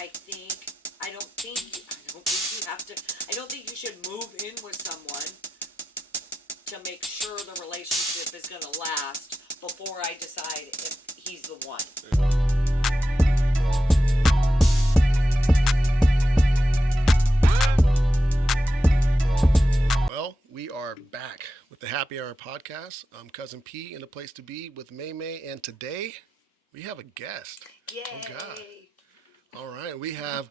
I don't think you have to. I don't think you should move in with someone to make sure the relationship is going to last before I decide if he's the one. Well, we are back with the Happy Hour podcast. I'm Cousin P in the place to be with May May, and today we have a guest. Yay! Oh God! All right, we have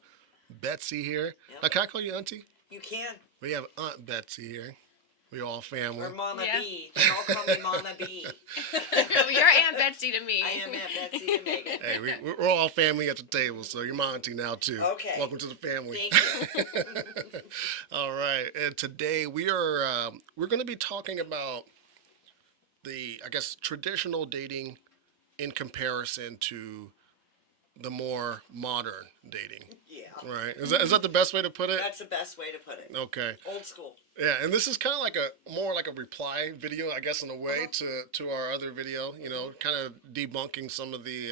Betsy here. Yep. Now, can I call you Auntie? You can. We have Aunt Betsy here. We all family. Or Mama Yeah. B. They all call me Mama B. You're Aunt Betsy to me. I am Aunt Betsy and Megan. Hey, we're all family at the table, so you're my auntie now too. Okay. Welcome to the family. Thank you. All right, and today we're going to be talking about the, I guess, traditional dating in comparison to the more modern dating. Yeah. Right? Is that the best way to put it? That's the best way to put it. Okay. Old school. Yeah, and this is kind of like more like a reply video, I guess, in a way to our other video. You know, kind of debunking some of the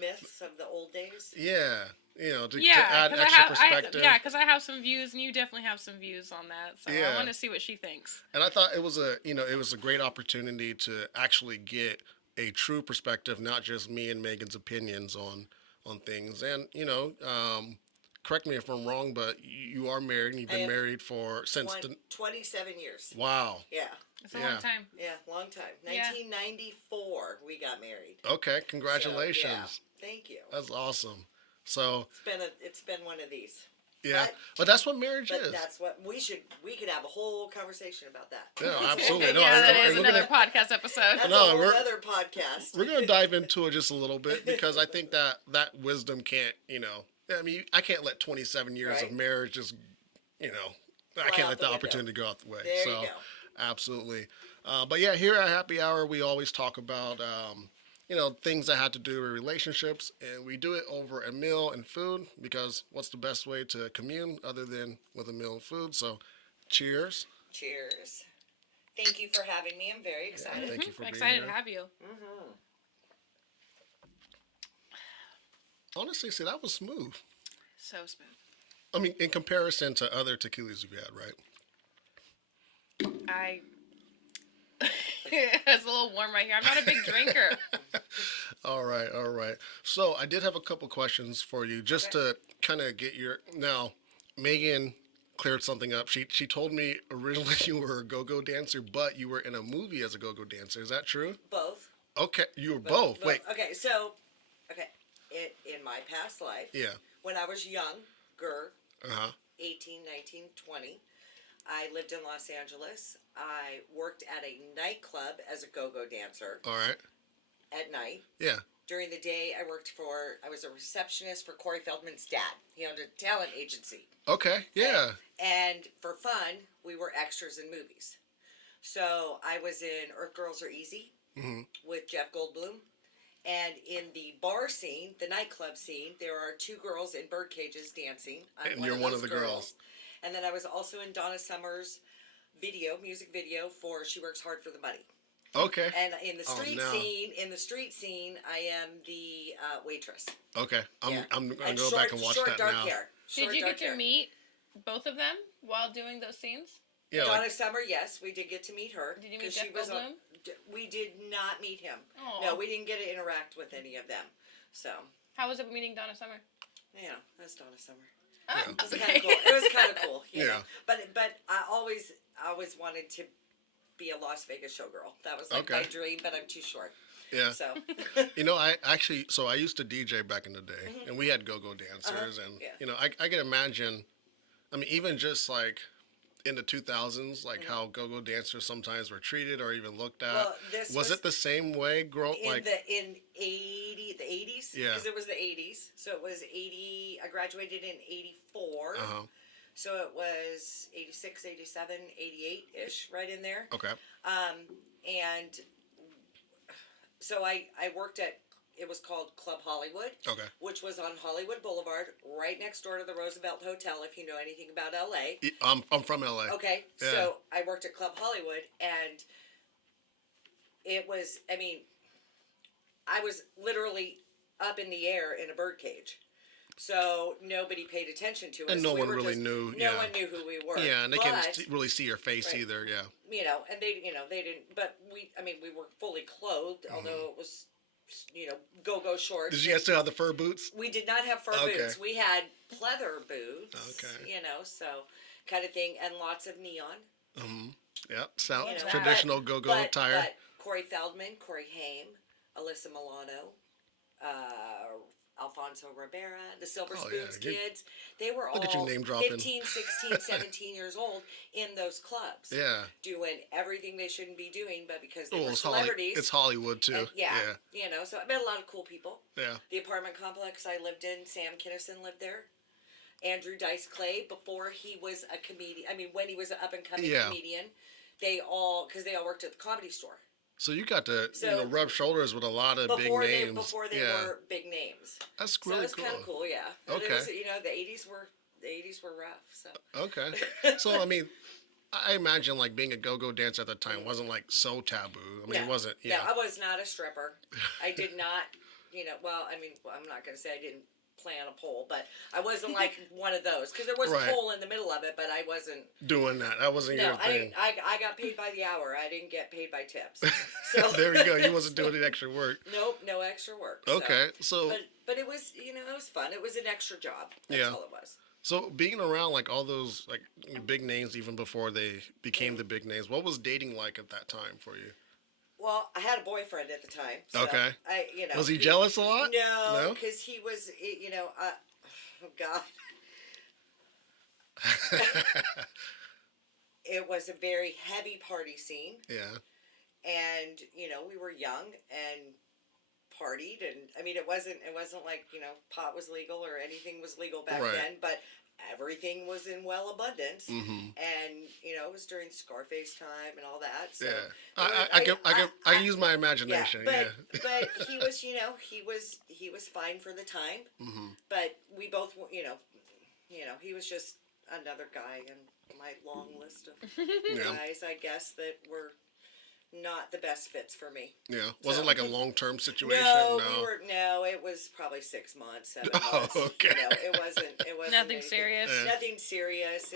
Myths of the old days. yeah. You know, to Yeah, add because extra perspective. because I have some views, and you definitely have some views on that. So Yeah. I want to see what she thinks. And I thought it was a great opportunity to actually get a true perspective, not just me and Megan's opinions on things. And correct me if I'm wrong, but you are married, and you've been married for 27 years. Wow. Yeah. It's a Yeah. long time. Yeah, long time. Yeah. 1994 we got married. Okay, congratulations. So, yeah, thank you. That's awesome. So It's been one of these. yeah, but that's what marriage But is. that's what we could have a whole conversation about that. Yeah, absolutely. No, yeah, that and is we're another gonna- podcast episode. That's No, a whole we're- other podcast. We're going to dive into it just a little bit because I think that wisdom can't, I mean, I can't let 27 years of Right. marriage just, I Fly can't out let the the window. opportunity go out the way. There So, you go. absolutely. But yeah, here at Happy Hour, we always talk about, things that have to do with relationships, and we do it over a meal and food because what's the best way to commune other than with a meal and food? So, cheers. Cheers. Thank you for having me. I'm very excited. Thank you for being Excited here. to have you. Mm-hmm. Honestly, see, that was smooth. So smooth. I mean, in comparison to other tequilas we've had, right? It's a little warm right here. I'm not a big drinker. All right. So I did have a couple questions for you just to kind of get your... Now, Megan cleared something up. She told me originally you were a go-go dancer, but you were in a movie as a go-go dancer. Is that true? Both. Okay, you were both. Wait. Okay, in my past life, Yeah. when I was younger, Uh-huh. 18, 19, 20, I lived in Los Angeles. I worked at a nightclub as a go-go dancer All right. at night. Yeah. During the day, I was a receptionist for Corey Feldman's dad. He owned a talent agency. Okay. Yeah. And for fun, we were extras in movies. So I was in Earth Girls Are Easy with Jeff Goldblum. And in the bar scene, the nightclub scene, there are two girls in bird cages dancing. I'm And you're one of those the girls. And then I was also in Donna Summer's music video for She Works Hard for the Money. Okay. And in the Oh, street no. scene, I am the waitress. Okay. I'm Yeah. going to And go back and watch short, that dark now. hair. Did Short, you dark get to hair. meet both of them while doing those scenes? Yeah. Donna Summer, yes, we did get to meet her. Did you meet 'cause Jeff she was Goldblum? we did not meet him. Aw. No, we didn't get to interact with any of them. So, How was it meeting Donna Summer? that's Donna Summer. Oh, It was okay. kind of cool. It was kind of cool. You Yeah. know? But I always wanted to be a Las Vegas showgirl. That was like my Okay. dream, but I'm too short. Yeah. So, I used to DJ back in the day, and we had go-go dancers, and Yeah. I can imagine. I mean, even just like in the 2000s, like how go-go dancers sometimes were treated or even looked at. Well, this was it the same way? in Like the 80s, Yeah. because it was the 80s. So it was 80. I graduated in 84. uh-huh. So it was 86, 87, 88-ish, right in there. Okay. And so I worked at, it was called Club Hollywood, Okay. which was on Hollywood Boulevard, right next door to the Roosevelt Hotel, if you know anything about LA. I'm from LA. Okay, Yeah. so I worked at Club Hollywood, and it was, I was literally up in the air in a birdcage. So nobody paid attention to us. And no We one were really just- knew. No one knew who we were. Yeah, and they but, can't really see your face Right. either. Yeah. You know, and they didn't. But we were fully clothed, although it was, go shorts. Did you guys still have the fur boots? We did not have fur Okay. boots. We had pleather boots. Okay. So kind of thing, and lots of neon. Yeah. Sound You know, traditional go-go attire. But Corey Feldman, Corey Haim, Alyssa Milano, Alfonso Rivera, the Silver Oh, yeah, Spoons you- kids, they were look at you all name dropping. 15, 16, 17 years old in those clubs. Yeah. Doing everything they shouldn't be doing, but because they Oh, were it's celebrities. It's Hollywood too. and so I met a lot of cool people. Yeah. The apartment complex I lived in, Sam Kinison lived there. Andrew Dice Clay, before he was a comedian, when he was an up-and-coming Yeah. comedian, they all worked at the Comedy Store. So you got to So- rub shoulders with a lot of Before big they names. before were big names. That's So really it's kind of cool, yeah. And Okay. It was, the 80s were rough, so. Okay. So I imagine like being a go-go dancer at the time wasn't like so taboo. It wasn't. Yeah. No, I was not a stripper. I did not, I'm not going to say I didn't play on a pole, but I wasn't like one of those because there was Right. a pole in the middle of it, but I wasn't. Doing that. That wasn't No, your I thing. didn't. I got paid by the hour. I didn't get paid by tips. So There you go. You wasn't doing any extra work. Nope, no extra work. So. Okay. So But it was, it was fun. It was an extra job. That's Yeah. all it was. so being around like all those like big names even before they became the big names, what was dating like at that time for you? Well, I had a boyfriend at the time. So Okay. Was he he- jealous a lot? No, No? because he was, oh God. It was a very heavy party scene. Yeah. And, we were young and partied. And, it wasn't like, pot was legal or anything was legal back Right. then. But everything was in well abundance. Mm-hmm. And, it was during Scarface time and all that. So Yeah. it was- I can use my imagination. but Yeah. but he was, he was fine for the time. Mm-hmm. But we both, he was just another guy in my long list of Yeah. guys, I guess, that were not the best fits for me. Yeah. Was So- it like a long-term situation? No, it was probably 6 months, 7 Oh, months. okay. It wasn't Nothing anything- serious. Yeah. Nothing serious.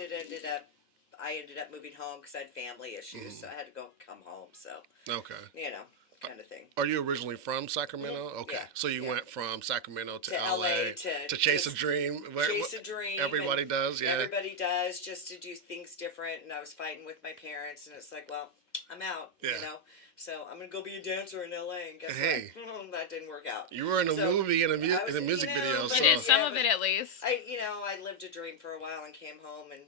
I ended up moving home because I had family issues, so I had to come home. So, Okay. kind of thing. Are you originally from Sacramento? Okay. Yeah. So you went from Sacramento to To LA, to chase a just dream. Chase a dream. Everybody and does, yeah. Everybody does, just to do things different. And I was fighting with my parents, and it's like, well, I'm out, Yeah. So I'm gonna go be a dancer in LA, and guess Hey. what? That didn't work out. You were in a So, movie and I was- in a music video, but so You did some Yeah, of it at least. I lived a dream for a while and came home and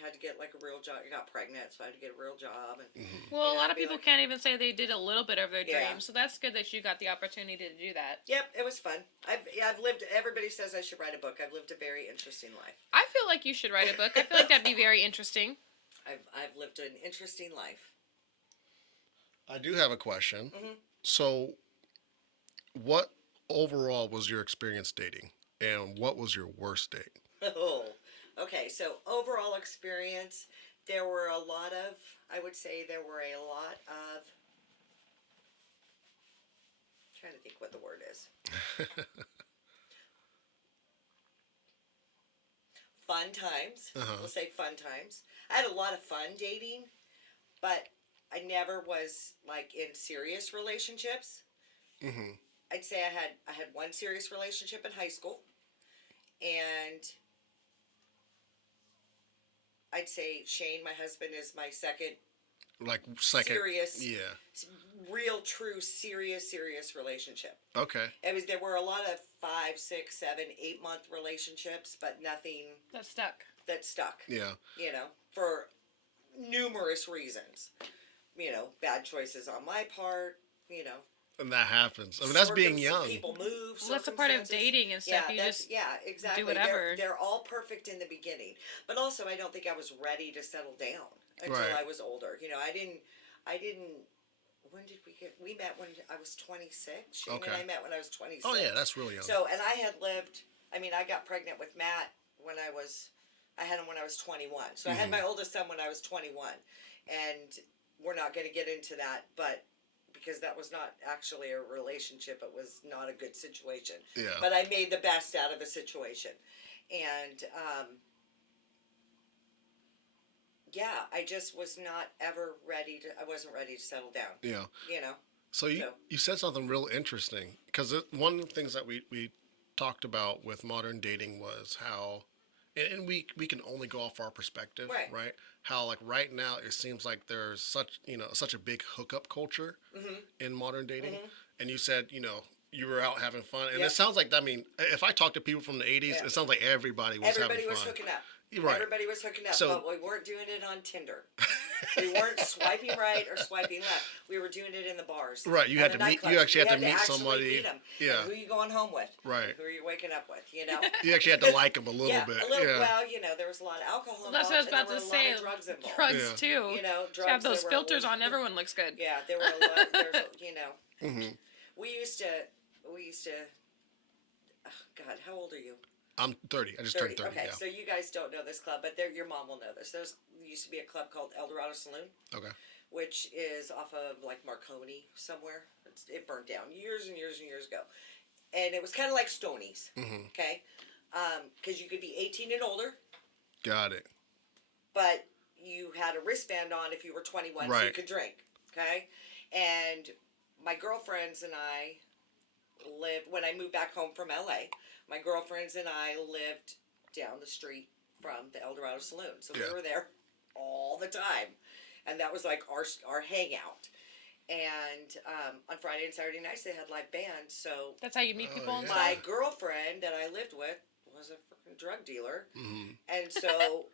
had to get like a real job. I got pregnant, so I had to get a real job. And Well, a lot of be people like- can't even say they did a little bit of their Yeah. dream, so that's good that you got the opportunity to do that. yep, it was fun. I've lived. Everybody says I should write a book. I've lived a very interesting life. I feel like you should write a book. I feel like that'd be very interesting. I've lived an interesting life. I do have a question. Mhm. So, what overall was your experience dating, and what was your worst date? Oh, okay. So overall experience, there were a lot of. I would say there were a lot of. I'm trying to think what the word is. Fun times. Uh-huh. We'll say fun times. I had a lot of fun dating, but I never was like in serious relationships. Mm-hmm. I'd say I had one serious relationship in high school, and I'd say Shane, my husband, is my second Like second. serious, Yeah. real, true, serious relationship. Okay. There were a lot of 5, 6, 7, 8 month relationships, but nothing That's stuck. that stuck. Yeah. For numerous reasons. Bad choices on my part. And that happens. I mean, that's being young. People move. Well, that's a part of circumstances. dating and stuff. You just exactly. whatever. They're all perfect in the beginning, but also I don't think I was ready to settle down until Right. I was older. I didn't. When did we get? We met when I was 26. Shane Okay. and I met when I was 26. Oh yeah, that's really young. So, and I had lived. I got pregnant with Matt when I had him when I was 21. So I had my oldest son when I was 21, and we're not going to get into that, but because that was not actually a relationship. It was not a good situation. Yeah. But I made the best out of a situation. And, yeah, I just was not ever I wasn't ready to settle down, Yeah. you know? So you said something real interesting, because one of the things that we talked about with modern dating was how, and we can only go off our perspective, Right. How like right now it seems like there's such a big hookup culture in modern dating, and you said you were out having fun, and Yep. it sounds like, I mean, if I talk to people from the '80s, Yeah. it sounds like everybody was Everybody having was fun. hooking up. Right. Everybody was hooking up, So- but we weren't doing it on Tinder. We weren't swiping right or swiping left. We were doing it in the bars. Right, you and had the to meet- nightclubs. you actually We had to meet somebody. Meet 'em. Yeah. And who are you going home with? Right. Who are you waking up with? You know. You actually had to like them a little Yeah, bit. a little. Yeah. Well, there was a lot of alcohol That's involved. what I was about and there to were a say. lot of drugs involved. Drugs Yeah. too. Drugs. To have those there were filters a on, everyone looks good. Yeah, there were a lot. Mm-hmm. We used to. Oh God, how old are you? I'm 30. I just turned 30. Okay, Yeah. so you guys don't know this club, but your mom will know this. There used to be a club called El Dorado Saloon, Okay. which is off of like Marconi somewhere. It burned down years and years and years ago, and it was kind of like Stoney's. Mm-hmm. Okay, because you could be 18 and older, Got it. but you had a wristband on if you were 21, so you Right. could drink. Okay, and my girlfriends and I lived when I moved back home from LA. My girlfriends and I lived down the street from the El Dorado Saloon, so Yeah. we were there all the time, and that was like our hangout. And on Friday and Saturday nights they had live bands. So That's how you meet people and yeah. my stuff. girlfriend that I lived with was a freaking drug dealer, Mm-hmm. and so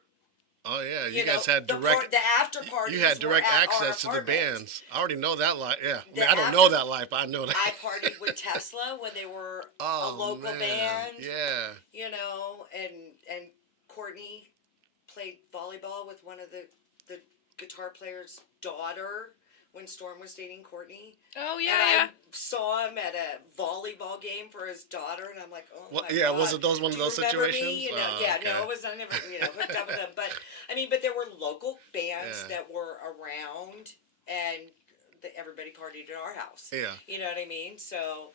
Oh yeah, you know, guys had the direct. the after parties. You had were direct at our access to the apartment. bands. I already know that life. Yeah, I mean, The I don't after- know that life, but I know that. I partied with Tesla when they were Oh, a local man. band. Yeah. And Courtney played volleyball with one of the guitar player's daughter when Storm was dating Courtney. Oh And yeah, I saw him at a volleyball game for his daughter, and I'm like, oh What? my Yeah. God. Was it one Do of you those remember situations? me? Oh, Yeah, okay. no, it was I never hooked up with them. But but there were local bands Yeah. that were around, and everybody partied at our house. Yeah. You know what I mean? So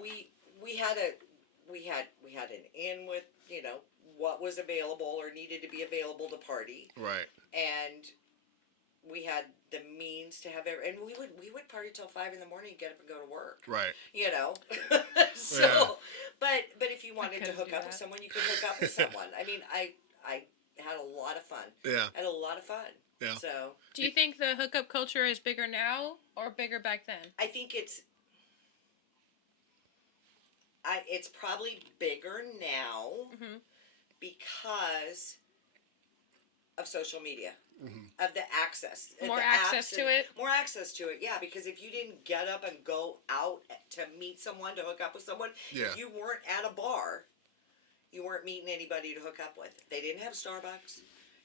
we had an in with what was available or needed to be available to party, Right. and we had the means to have and we would party till 5 in the morning, get up and go to work. Right. So Yeah. but if you wanted to couldn't hook do up with that. someone, you could hook up with someone. I mean, I had a lot of fun. Yeah. I had a lot of fun. Yeah. So Do you think the hookup culture is bigger now or bigger back then? I think it's probably bigger now Mm-hmm. because of social media, of the access, More the access apps to and- it? More access to it, yeah. Because if you didn't get up and go out to meet someone, to hook up with someone, Yeah. if you weren't at a bar, you weren't meeting anybody to hook up with. They didn't have Starbucks.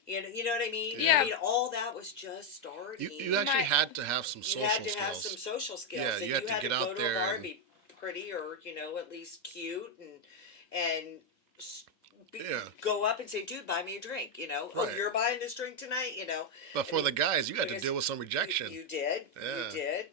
You know what I mean? Yeah. I mean, all that was just starting. You actually My- had to have some You social had to skills. have some social skills. Yeah, and you had to get go out to there a bar and- and be pretty, or at least cute, and Yeah. go up and say, "Dude, buy me a drink." Oh, Right. you're buying this drink tonight. But for I mean, the guys, you had to because deal with some rejection. You did. Yeah. You did.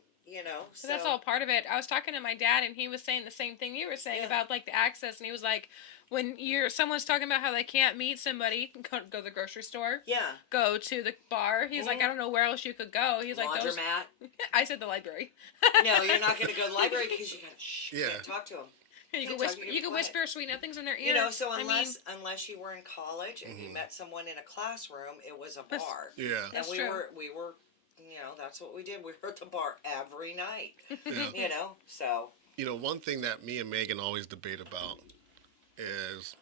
So that's all part of it. I was talking to my dad, and he was saying the same thing you were saying Yeah. about like the access, and he was like, when someone's talking about how they can't meet somebody, go to the grocery store, Yeah. go to the bar. He's like, Mhm. I don't know where else you could go. He's like, those. Laundromat. I said the library. No, you're not going to go to the library because you got to Yeah. talk to them. You Yeah, can talk, whisper. you can You can be whisper sweet nothings in their ear. So I mean, unless you were in college and you met someone in a classroom, it was a That's- bar. Yeah. That's and true. we were that's what we did. We were at the bar every night. Yeah. So One thing that me and Megan always debate about is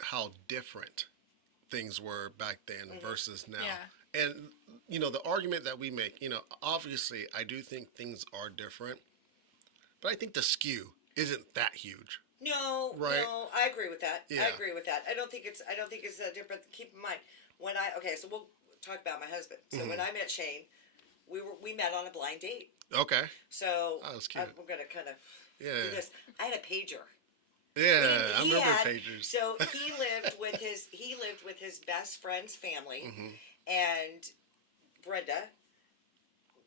how different things were back then versus now. Yeah. And, the argument that we make, obviously I do think things are different, but I think the skew isn't that huge. no, Right. no, I agree with that. Yeah. I agree with that. I don't think it's that different. Keep in mind so we'll talk about my husband. So when I met Shane, we met on a blind date. Okay. So Oh, that's cute. I'm gonna kind of Yeah. do this. I had a pager. Yeah. I He remember had- pagers. So he lived with his best friend's family, Mm-hmm. and Brenda,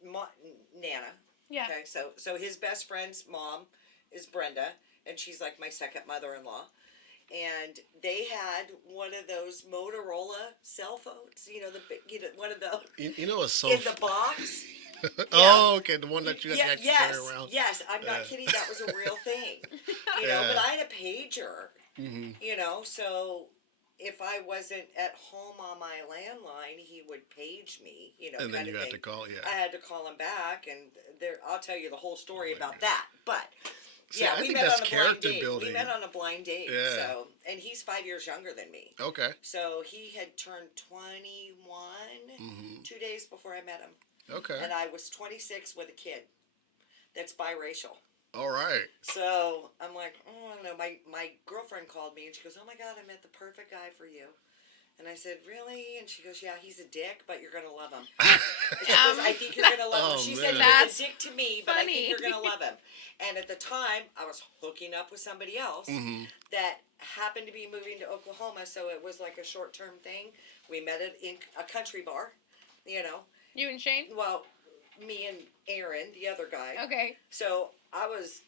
Nana, Yeah. Okay, so his best friend's mom is Brenda, and she's like my second mother-in-law. And they had one of those Motorola cell phones, one of those You know it's so. in the box. Oh, okay, the one that you Yeah, had to yes, carry around. yes. I'm Yeah. not kidding. That was a real thing. Yeah. But I had a pager. Hmm. So if I wasn't at home on my landline, he would page me. And then kind you of had thing. to call, yeah. I had to call him back, and I'll tell you the whole story Oh my about God. that. But See, yeah, I we think met that's on a blind character date. building. We met on a blind date. Yeah. So, and he's 5 years younger than me. Okay. So he had turned 21 Hmm. 2 days before I met him, Okay. and I was 26 with a kid that's biracial. All right. So I'm like, oh, I don't know. My girlfriend called me and she goes, oh my God, I met the perfect guy for you. And I said, really? And she goes, yeah, he's a dick, but you're going to love him. And she goes, I think you're going to love him. Oh, She man. said he was a dick to me, but I funny. think you're going to love him. And at the time, I was hooking up with somebody else Hmm. that happened to be moving to Oklahoma, so it was like a short-term thing. We met at in a country bar, You and Shane? Well, me and Aaron, the other guy. Okay. So I was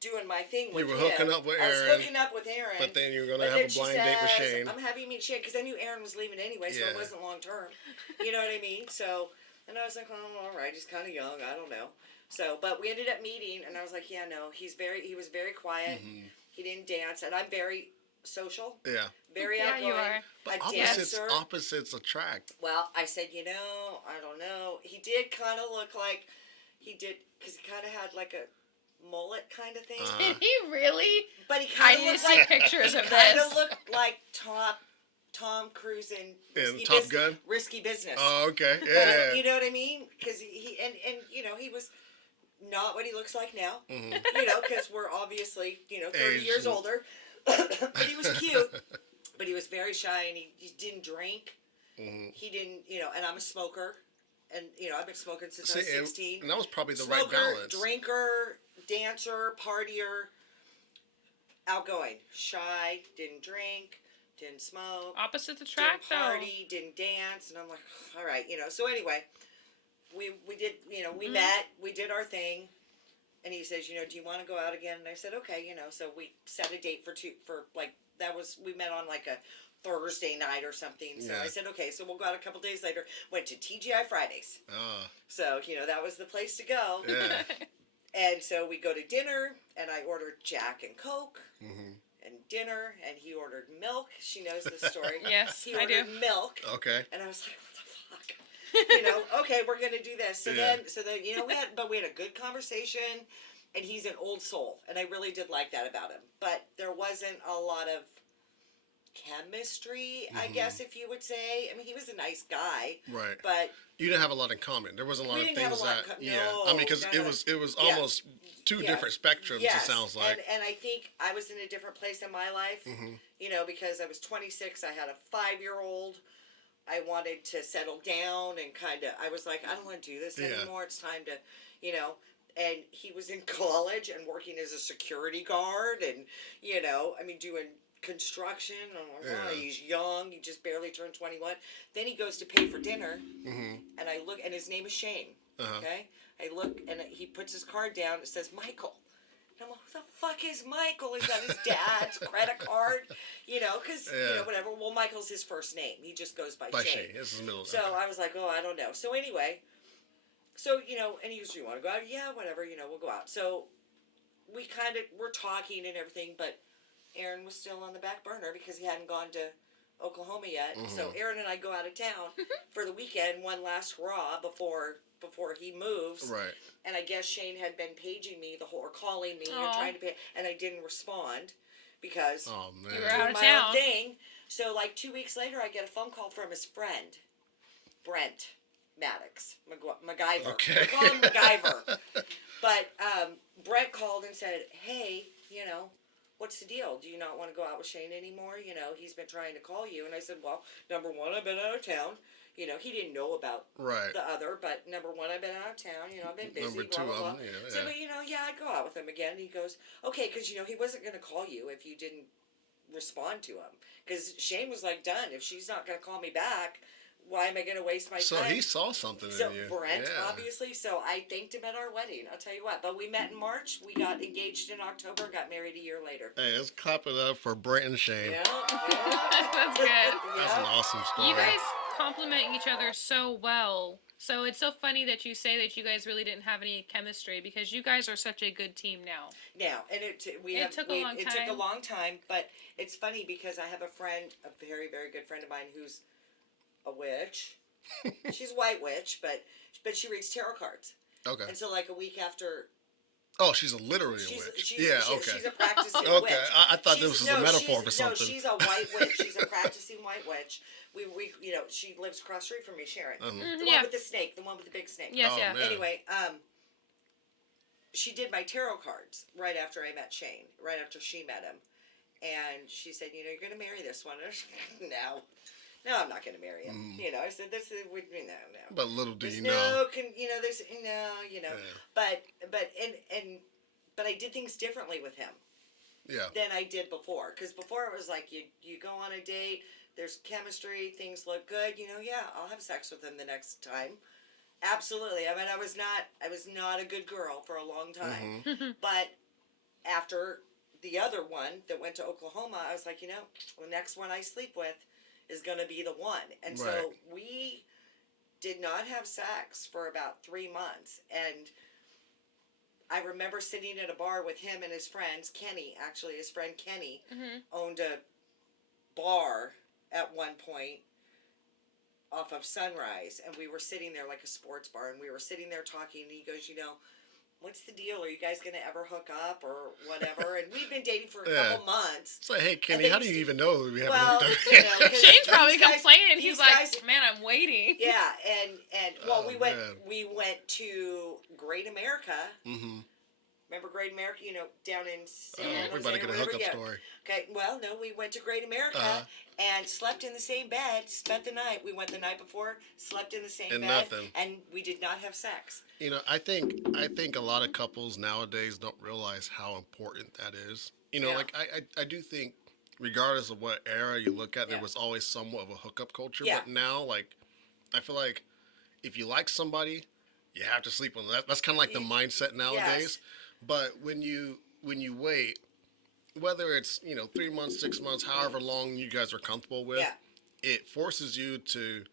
doing my thing with You were him. hooking up with I was Aaron, hooking up with Aaron. But then you're going But to then have a she blind date with says, Shane. I'm having you meet Shane because I knew Aaron was leaving anyway, so it Yeah. wasn't long term. You know what I mean? So, and I was like, oh, all right, he's kind of young. I don't know. So, but we ended up meeting, and I was like, yeah, no, he was very quiet. Mhm. He didn't dance, and I'm very social, Yeah. very Yeah, outgoing. you are. But A opposites dancer. attract. Well, I said, I don't know. He did kind of look like because he kind of had like a mullet kind of thing. Did he really? But he I kind of need to looked see like pictures he of kind this. of looked like Tom Cruise in Top Gun? Risky Business. Oh, okay. But Yeah. you know what I mean? Because he he was not what he looks like now. Hmm. Because we're obviously 30 Aged years and- older. But he was cute. But he was very shy, and he didn't drink. Hmm. He didn't, and I'm a smoker, and I've been smoking since I was See, 16. and that was probably the Smoker, right balance. drinker, dancer, partier, outgoing, shy, didn't drink, didn't smoke, Opposites didn't attract, though. party, didn't dance, and I'm like, all right, So anyway, we did, we Mhm. met, we did our thing, and he says, do you want to go out again? And I said, okay, So we set a date we met on like a Thursday night or something. So Yeah. I said, okay, so we'll go out a couple days later. Went to TGI Fridays. Ah, So, that was the place to go. yeah. And so we go to dinner, and I ordered Jack and Coke Hmm. and dinner, and he ordered milk. She knows the story. Yes, He I do. ordered milk, Okay. and I was like, what the fuck? Okay, we're gonna do this. So Yeah. then, we had a good conversation, and he's an old soul, and I really did like that about him. But there wasn't a lot of chemistry, I Mhm. guess, if you would say. I mean, he was a nice guy, Right. but You didn't have a lot in common. There wasn't a lot We of didn't have things a lot that. in Yeah. no, I mean, because no, it no. was Yeah. almost two Yeah. different spectrums. yes, It sounds like. and I think I was in a different place in my life. Hmm. Because I was 26, I had a 5-year-old. I wanted to settle down and I was like, I don't want to do this Yeah. anymore. It's time to, and he was in college and working as a security guard and, doing construction. I'm like, Yeah. he's young. He just barely turned 21. Then he goes to pay for dinner, Hmm. and I look, and his name is Shane. Uh-huh. Okay? I look, and he puts his card down. It says Michael. And I'm like, who the fuck is Michael? Is that his dad's credit card? Because, Yeah. whatever. Well, Michael's his first name. He just goes by By Shane. Shane. This is middle. So okay. I was like, oh, I don't know. So anyway, and he goes, you want to go out? Yeah, whatever, we'll go out. So we're talking and everything, but Aaron was still on the back burner because he hadn't gone to Oklahoma yet. So Mhm. Aaron and I go out of town for the weekend, one last hurrah before he moves. Right. And I guess Shane had been paging me or calling me or Aw. trying to pay, and I didn't respond because Oh You were man. out doing of my town. own thing. So like 2 weeks later, I get a phone call from his friend, Brent Maddox, MacGyver. Okay. We call him MacGyver. But Brent called and said, "Hey, what's the deal? Do you not want to go out with Shane anymore? He's been trying to call you." And I said, "Well, number one, I've been out of town. He didn't know about Right. the other, but number one, I've been out of town. I've been busy. Number blah, two blah, blah. of them. Yeah. So, but yeah, I'd go out with him again. And he goes, okay, because he wasn't going to call you if you didn't respond to him. Because Shane was like, done. If she's not going to call me back, why am I going to waste my So time? he saw something So in you. Brent, Yeah. obviously. So I thanked him at our wedding. I'll tell you what. But we met in March. We got engaged in October. Got married a year later. Hey, let's clap it up for Brent and Shane. Yeah. That's good. That's an awesome story. You guys complement each other so well. So it's so funny that you say that you guys really didn't have any chemistry because you guys are such a good team now. Now, and it took a long time, but it's funny because I have a friend, a very, very good friend of mine who's a witch. She's a white witch, but she reads tarot cards. Okay. And so like a week after, Oh, she's literally a witch. Okay. She's a practicing Okay, witch. I thought this was a metaphor for something. No, she's a white witch. She's a practicing white witch. We she lives across the street from me, Sharon. The one with the snake, the one with the big snake. Yes, Oh, yeah. man. Anyway, she did my tarot cards right after I met Shane, right after she met him. And she said, you're going to marry this one. No, I'm not going to marry him. I said, no. But little do There's you know. Yeah. But I did things differently with him Yeah. than I did before. Because before it was like, you go on a date, there's chemistry, things look good, yeah, I'll have sex with him the next time. Absolutely. I mean, I was not a good girl for a long time. But after the other one that went to Oklahoma, I was like, the next one I sleep with is going to be the one. And so Right. we did not have sex for about 3 months. And I remember sitting at a bar with him and his friends. Kenny, actually, his friend Kenny, owned a bar at one point off of Sunrise, and we were sitting there like a sports bar, and we were sitting there talking, and he goes, what's the deal? Are you guys going to ever hook up or whatever? And we've been dating for a couple months. It's like, hey, Kenny, then how do you even know we haven't Well, hooked up? 'cause Shane's probably these guys- complaining. these He's like, guys- man, I'm waiting. Yeah, and well, Oh, we went man. to Great America. Mm-hmm. Remember Great America? Down in San Oh, Jose we're about to get a or whatever? hookup Yeah. story. Okay, well, no, we went to Great America and slept in the same bed, spent the night. We went the night before, slept in the same And bed, nothing. and we did not have sex. I think a lot of couples nowadays don't realize how important that is. Yeah. Like I do think, regardless of what era you look at, there Yeah. was always somewhat of a hookup culture. Yeah. But now, like, I feel like if you like somebody, you have to sleep with them. That's kind of like the mindset nowadays. But when you wait, whether it's 3 months, 6 months, however long you guys are comfortable with, Yeah. it forces you to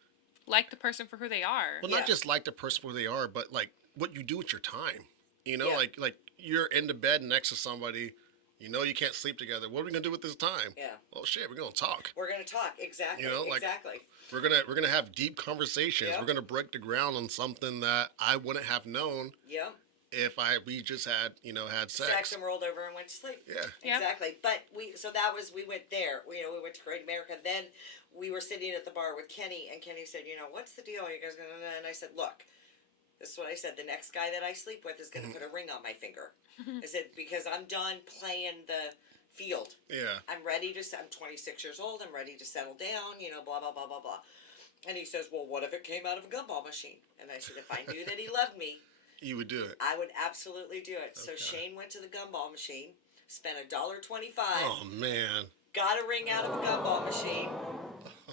Like the person for who they are. well, Yeah. not just like the person where they are, but like what you do with your time. Yeah. Like you're in the bed next to somebody, you can't sleep together. What are we gonna do with this time? Yeah. Well, shit, we're gonna talk. We're going to talk. Exactly. Exactly. We're gonna have deep conversations. Yeah. We're gonna break the ground on something that I wouldn't have known Yeah. if we just had had sex. Sex and rolled over and went to sleep. Yeah. Yep. Exactly. But we went there. We went to Great America. Then we were sitting at the bar with Kenny, and Kenny said, what's the deal? You guys gonna? And I said, look, this is what I said. The next guy that I sleep with is gonna put a ring on my finger. I said, because I'm done playing the field. Yeah. I'm 26 years old. I'm ready to settle down. Blah blah blah blah blah. And he says, well, what if it came out of a gumball machine? And I said, if I knew that he loved me, You would do it. I would absolutely do it. So Okay. Shane went to the gumball machine, spent $1.25, Oh man. got a ring out of a gumball machine,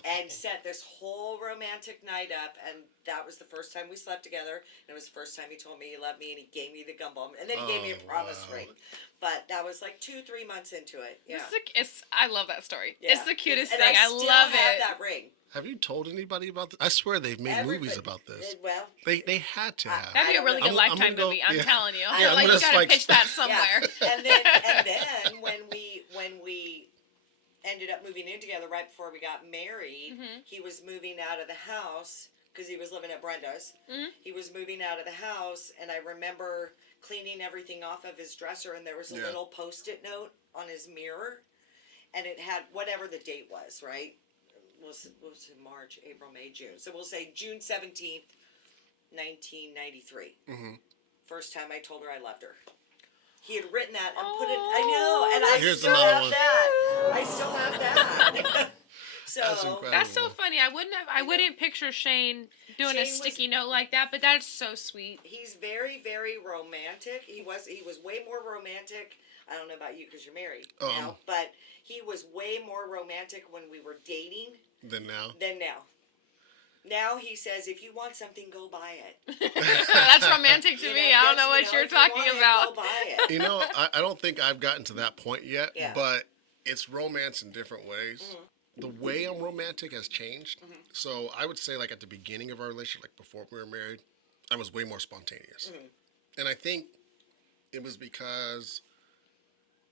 and set this whole romantic night up. And that was the first time we slept together. And it was the first time he told me he loved me, and he gave me the gumball. And then he gave me a Oh, promise wow. ring. But that was like 2-3 months into it. Yeah. I love that story. Yeah. It's the cutest And thing. I still love have it. that ring. Have you told anybody about this? I swear they've made movies Everybody- about this. Well, They had to have. That'd be a really good I'm Lifetime gonna go- movie. I'm yeah. telling you. Yeah, I'm Like, gonna you gotta spike- pitch that somewhere. yeah. And then when we ended up moving in together right before we got married, he was moving out of the house because he was living at Brenda's. He was moving out of the house, and I remember cleaning everything off of his dresser, and there was a Yeah. little Post-it note on his mirror, and it had whatever the date was, right? We'll say March, April, May, June. So we'll say June 17th, 1993. First time I told her I loved her. He had written that and put it. I know, and I Here's still another have one. that. I still have that. So That's incredible. That's so funny. I wouldn't picture Shane doing a Shane was- sticky note like that, but that's so sweet. he's very, very romantic. He was way more romantic. I don't know about you because you're married now, but he was way more romantic when we were dating Then now. than now. Now he says, if you want something, go buy it. That's romantic to You me. know, I don't know that's- what you're if you talking want it, about. Go buy it. You know, I don't think I've gotten to that point yet, Yeah. but it's romance in different ways. The way I'm romantic has changed. So I would say, like, at the beginning of our relationship, like before we were married, I was way more spontaneous. And I think it was because,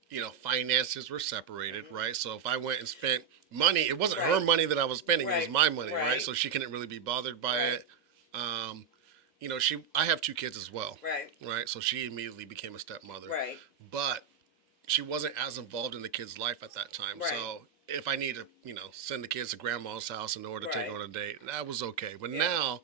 you know, finances were separated, right? So if I went and spent money, it wasn't her Right. money that I was spending, it was Right. my money, right? Right. So she couldn't really be bothered by Right. it. You know, I have 2 kids as well. Right. Right. So she immediately became a stepmother. Right. But she wasn't as involved in the kids' life at that time. Right. So if I need to, you know, send the kids to grandma's house in order to take Right. on a date, that was okay. But Yeah. now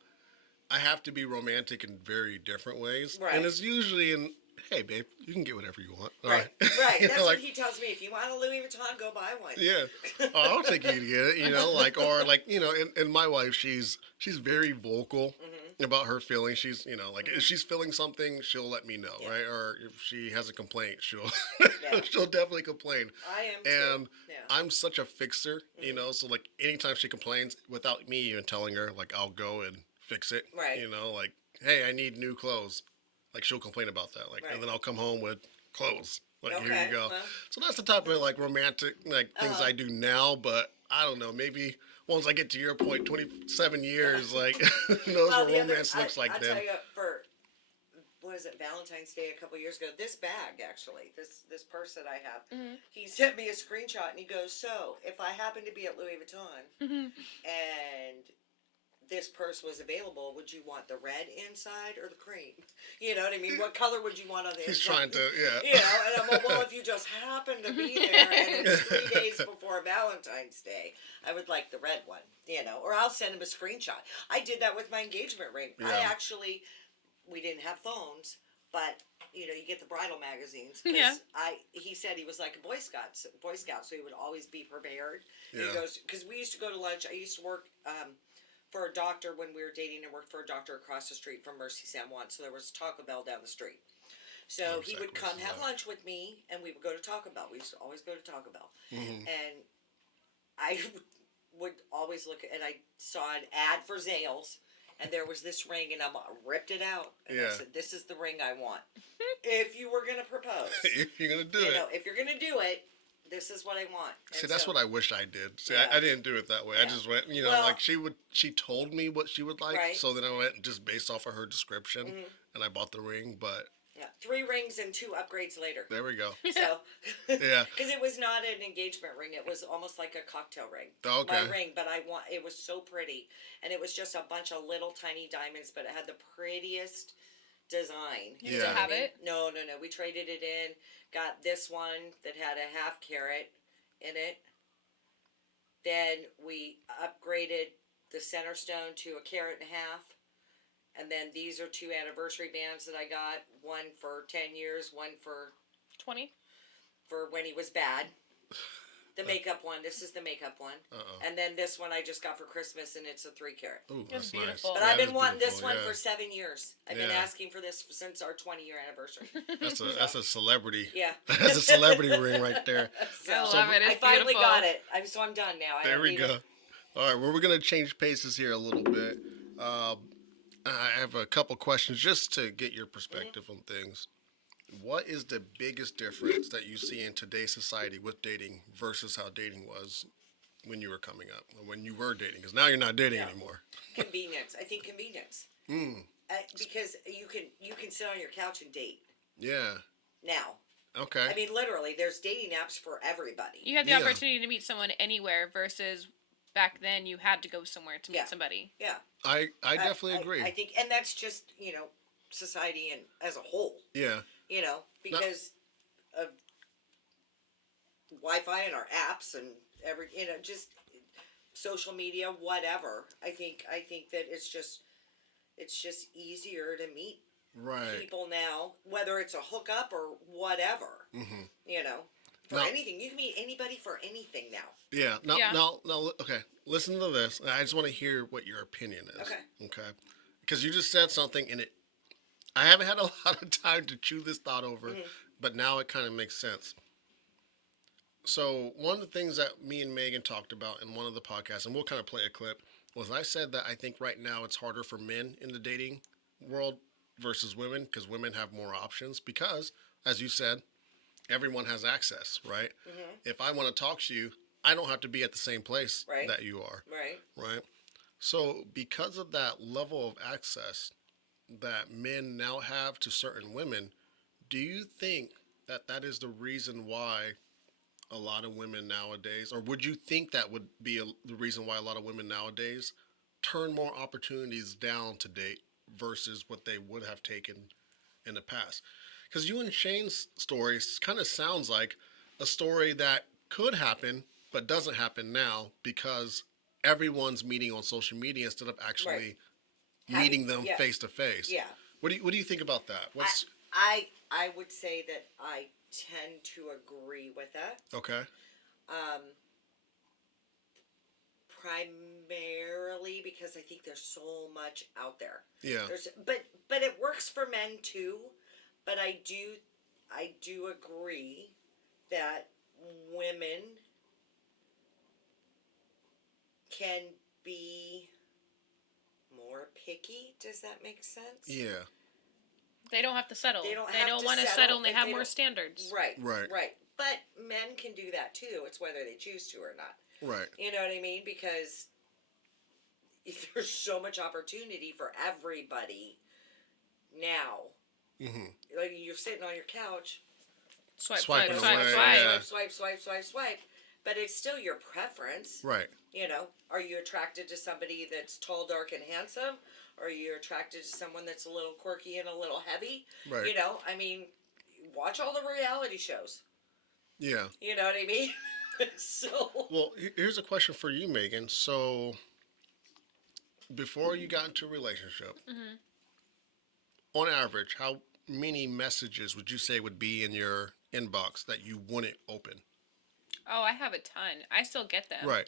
I have to be romantic in very different ways. Right. And it's usually in, hey, babe, you can get whatever you want. All Right. right. Right. You That's know, what like, he tells me. If you want a Louis Vuitton, go buy one. yeah. Oh, I'll take you to get it, you know, like, or like, you know, and my wife, she's very vocal about her feelings. She's, you know, like if she's feeling something, she'll let me know, Yeah. right? Or if she has a complaint, she'll Yeah. she'll definitely complain. I am too. And Yeah. I'm such a fixer, you know, so like anytime she complains without me even telling her, like I'll go and fix it. Right. You know, like, hey, I need new clothes. Like she'll complain about that. Like, Right. and then I'll come home with clothes. Like, here Okay, you go. well. So that's the type of like romantic like things I do now, but I don't know, maybe once I get to your point, 27 years, like who knows Well, what the other- romance looks like I'll then. tell you, for what is it, Valentine's Day a couple years ago, this bag actually, this purse that I have, he sent me a screenshot and he goes, so if I happen to be at Louis Vuitton and this purse was available, would you want the red inside or the cream? You know what I mean? What color would you want on the He's inside? trying to, yeah. You know, and I'm like, well, if you just happen to be there and it's 3 days before Valentine's Day, I would like the red one, you know, or I'll send him a screenshot. I did that with my engagement ring. I Yeah. actually, we didn't have phones, but you know, you get the bridal magazines. 'Cause Yeah. he said he was like a Boy Scout, so he would always be prepared. And Yeah. he goes, because we used to go to lunch. I used to work for a doctor when we were dating. I worked for a doctor across the street from Mercy San Juan, so there was Taco Bell down the street. So Oh, he would exactly. come have lunch with me, and we would go to Taco Bell. We used to always go to Taco Bell, and I would always look, and I saw an ad for Zales, and there was this ring, and I ripped it out, and I Yeah. said, "This is the ring I want." If you were gonna propose, You're gonna do you it. know, if you're gonna do it, this is what I want. See, And that's so- what I wish I did. See, Yeah. I didn't do it that way. I Yeah. just went, you know, Well- like she told me what she would like, Right. so then I went just based off of her description, and I bought the ring. But Yeah, 3 rings and 2 upgrades later. there we go. So, Yeah. because it was not an engagement ring, it was almost like a cocktail ring. Oh, okay. My ring, but it was so pretty, and it was just a bunch of little tiny diamonds, but it had the prettiest design. You Yeah. still have it? No. We traded it in. Got this one that had a half carat in it. Then we upgraded the center stone to a carat and a half. And then these are 2 anniversary bands that I got. One for 10 years, one for 20? when he was bad. The makeup one. This is the makeup one. Uh-oh. And then this one I just got for Christmas, and it's a 3 carat. Ooh, It's that's beautiful. nice. But I've That been is wanting this beautiful, one yeah. for 7 years. I've been Yeah. asking for this since our 20-year anniversary. That's a celebrity. Yeah. That's a celebrity ring right there. I love it. It's I finally beautiful. got it. So I'm done now. I There don't we need go. it. All right, well, we're gonna change paces here a little bit. I have a couple questions just to get your perspective on things. What is the biggest difference that you see in today's society with dating versus how dating was when you were coming up, or when you were dating? Because now you're not dating Yeah. anymore. Convenience. I think convenience. Because you can sit on your couch and date Yeah. now. Okay. I mean, literally, there's dating apps for everybody. You have the Yeah. opportunity to meet someone anywhere versus back then you had to go somewhere to meet Yeah. somebody. Yeah. I definitely agree. I think, and that's just society and as a whole. Yeah. Because of Wi-Fi and our apps and just social media, whatever. I think that it's just easier to meet Right. people now, whether it's a hookup or whatever. For Now- anything, you can meet anybody for anything now. Yeah. Now, Yeah. now, okay. Listen to this. I just want to hear what your opinion is. Okay. Okay. Because you just said something, and I haven't had a lot of time to chew this thought over, but now it kind of makes sense. So one of the things that me and Megan talked about in one of the podcasts, and we'll kind of play a clip, was I said that I think right now it's harder for men in the dating world versus women because women have more options because, as you said, everyone has access, right? If I want to talk to you, I don't have to be at the same place Right. that you are, Right. right? So because of that level of access that men now have to certain women, do you think that that is the reason why a lot of women nowadays, or would you think that would be the reason why a lot of women nowadays turn more opportunities down to date versus what they would have taken in the past? Because you and Shane's story kind of sounds like a story that could happen but doesn't happen now because everyone's meeting on social media instead of actually Right. meeting them Yeah. face to face. Yeah. What do you think about that? What's I would say that I tend to agree with that. okay? Primarily because I think there's so much out there. Yeah. But it works for men too. But I do agree that women can be more picky. Does that make sense? Yeah. They don't have to settle. They don't have to want to settle settle, and they if have they more don't- standards. Right. Right. Right. But men can do that too. It's whether they choose to or not. Right. You know what I mean? Because there's so much opportunity for everybody now. Like you're sitting on your couch, Swipe, Swiping swipe, away, swipe, yeah. swipe. But it's still your preference. Right. You know, are you attracted to somebody that's tall, dark, and handsome? Or are you attracted to someone that's a little quirky and a little heavy? Right. You know, I mean, watch all the reality shows. Yeah. You know what I mean? So. Well, here's a question for you, Megan. So, before you got into a relationship, on average, how many messages would you say would be in your inbox that you wouldn't open? Oh, I have a ton. I still get them. Right.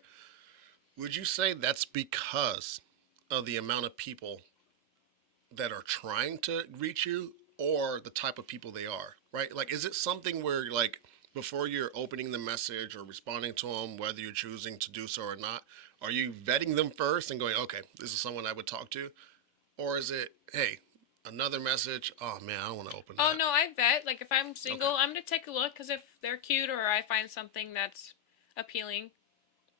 Would you say that's because of the amount of people that are trying to reach you or the type of people they are, right? Like, is it something where, like, before you're opening the message or responding to them, whether you're choosing to do so or not, are you vetting them first and going, okay, this is someone I would talk to? Or is it, hey, another message, oh man, I don't want to open that. Oh, no, I vet. Like, if I'm single, I'm going to take a look, because if they're cute or I find something that's appealing,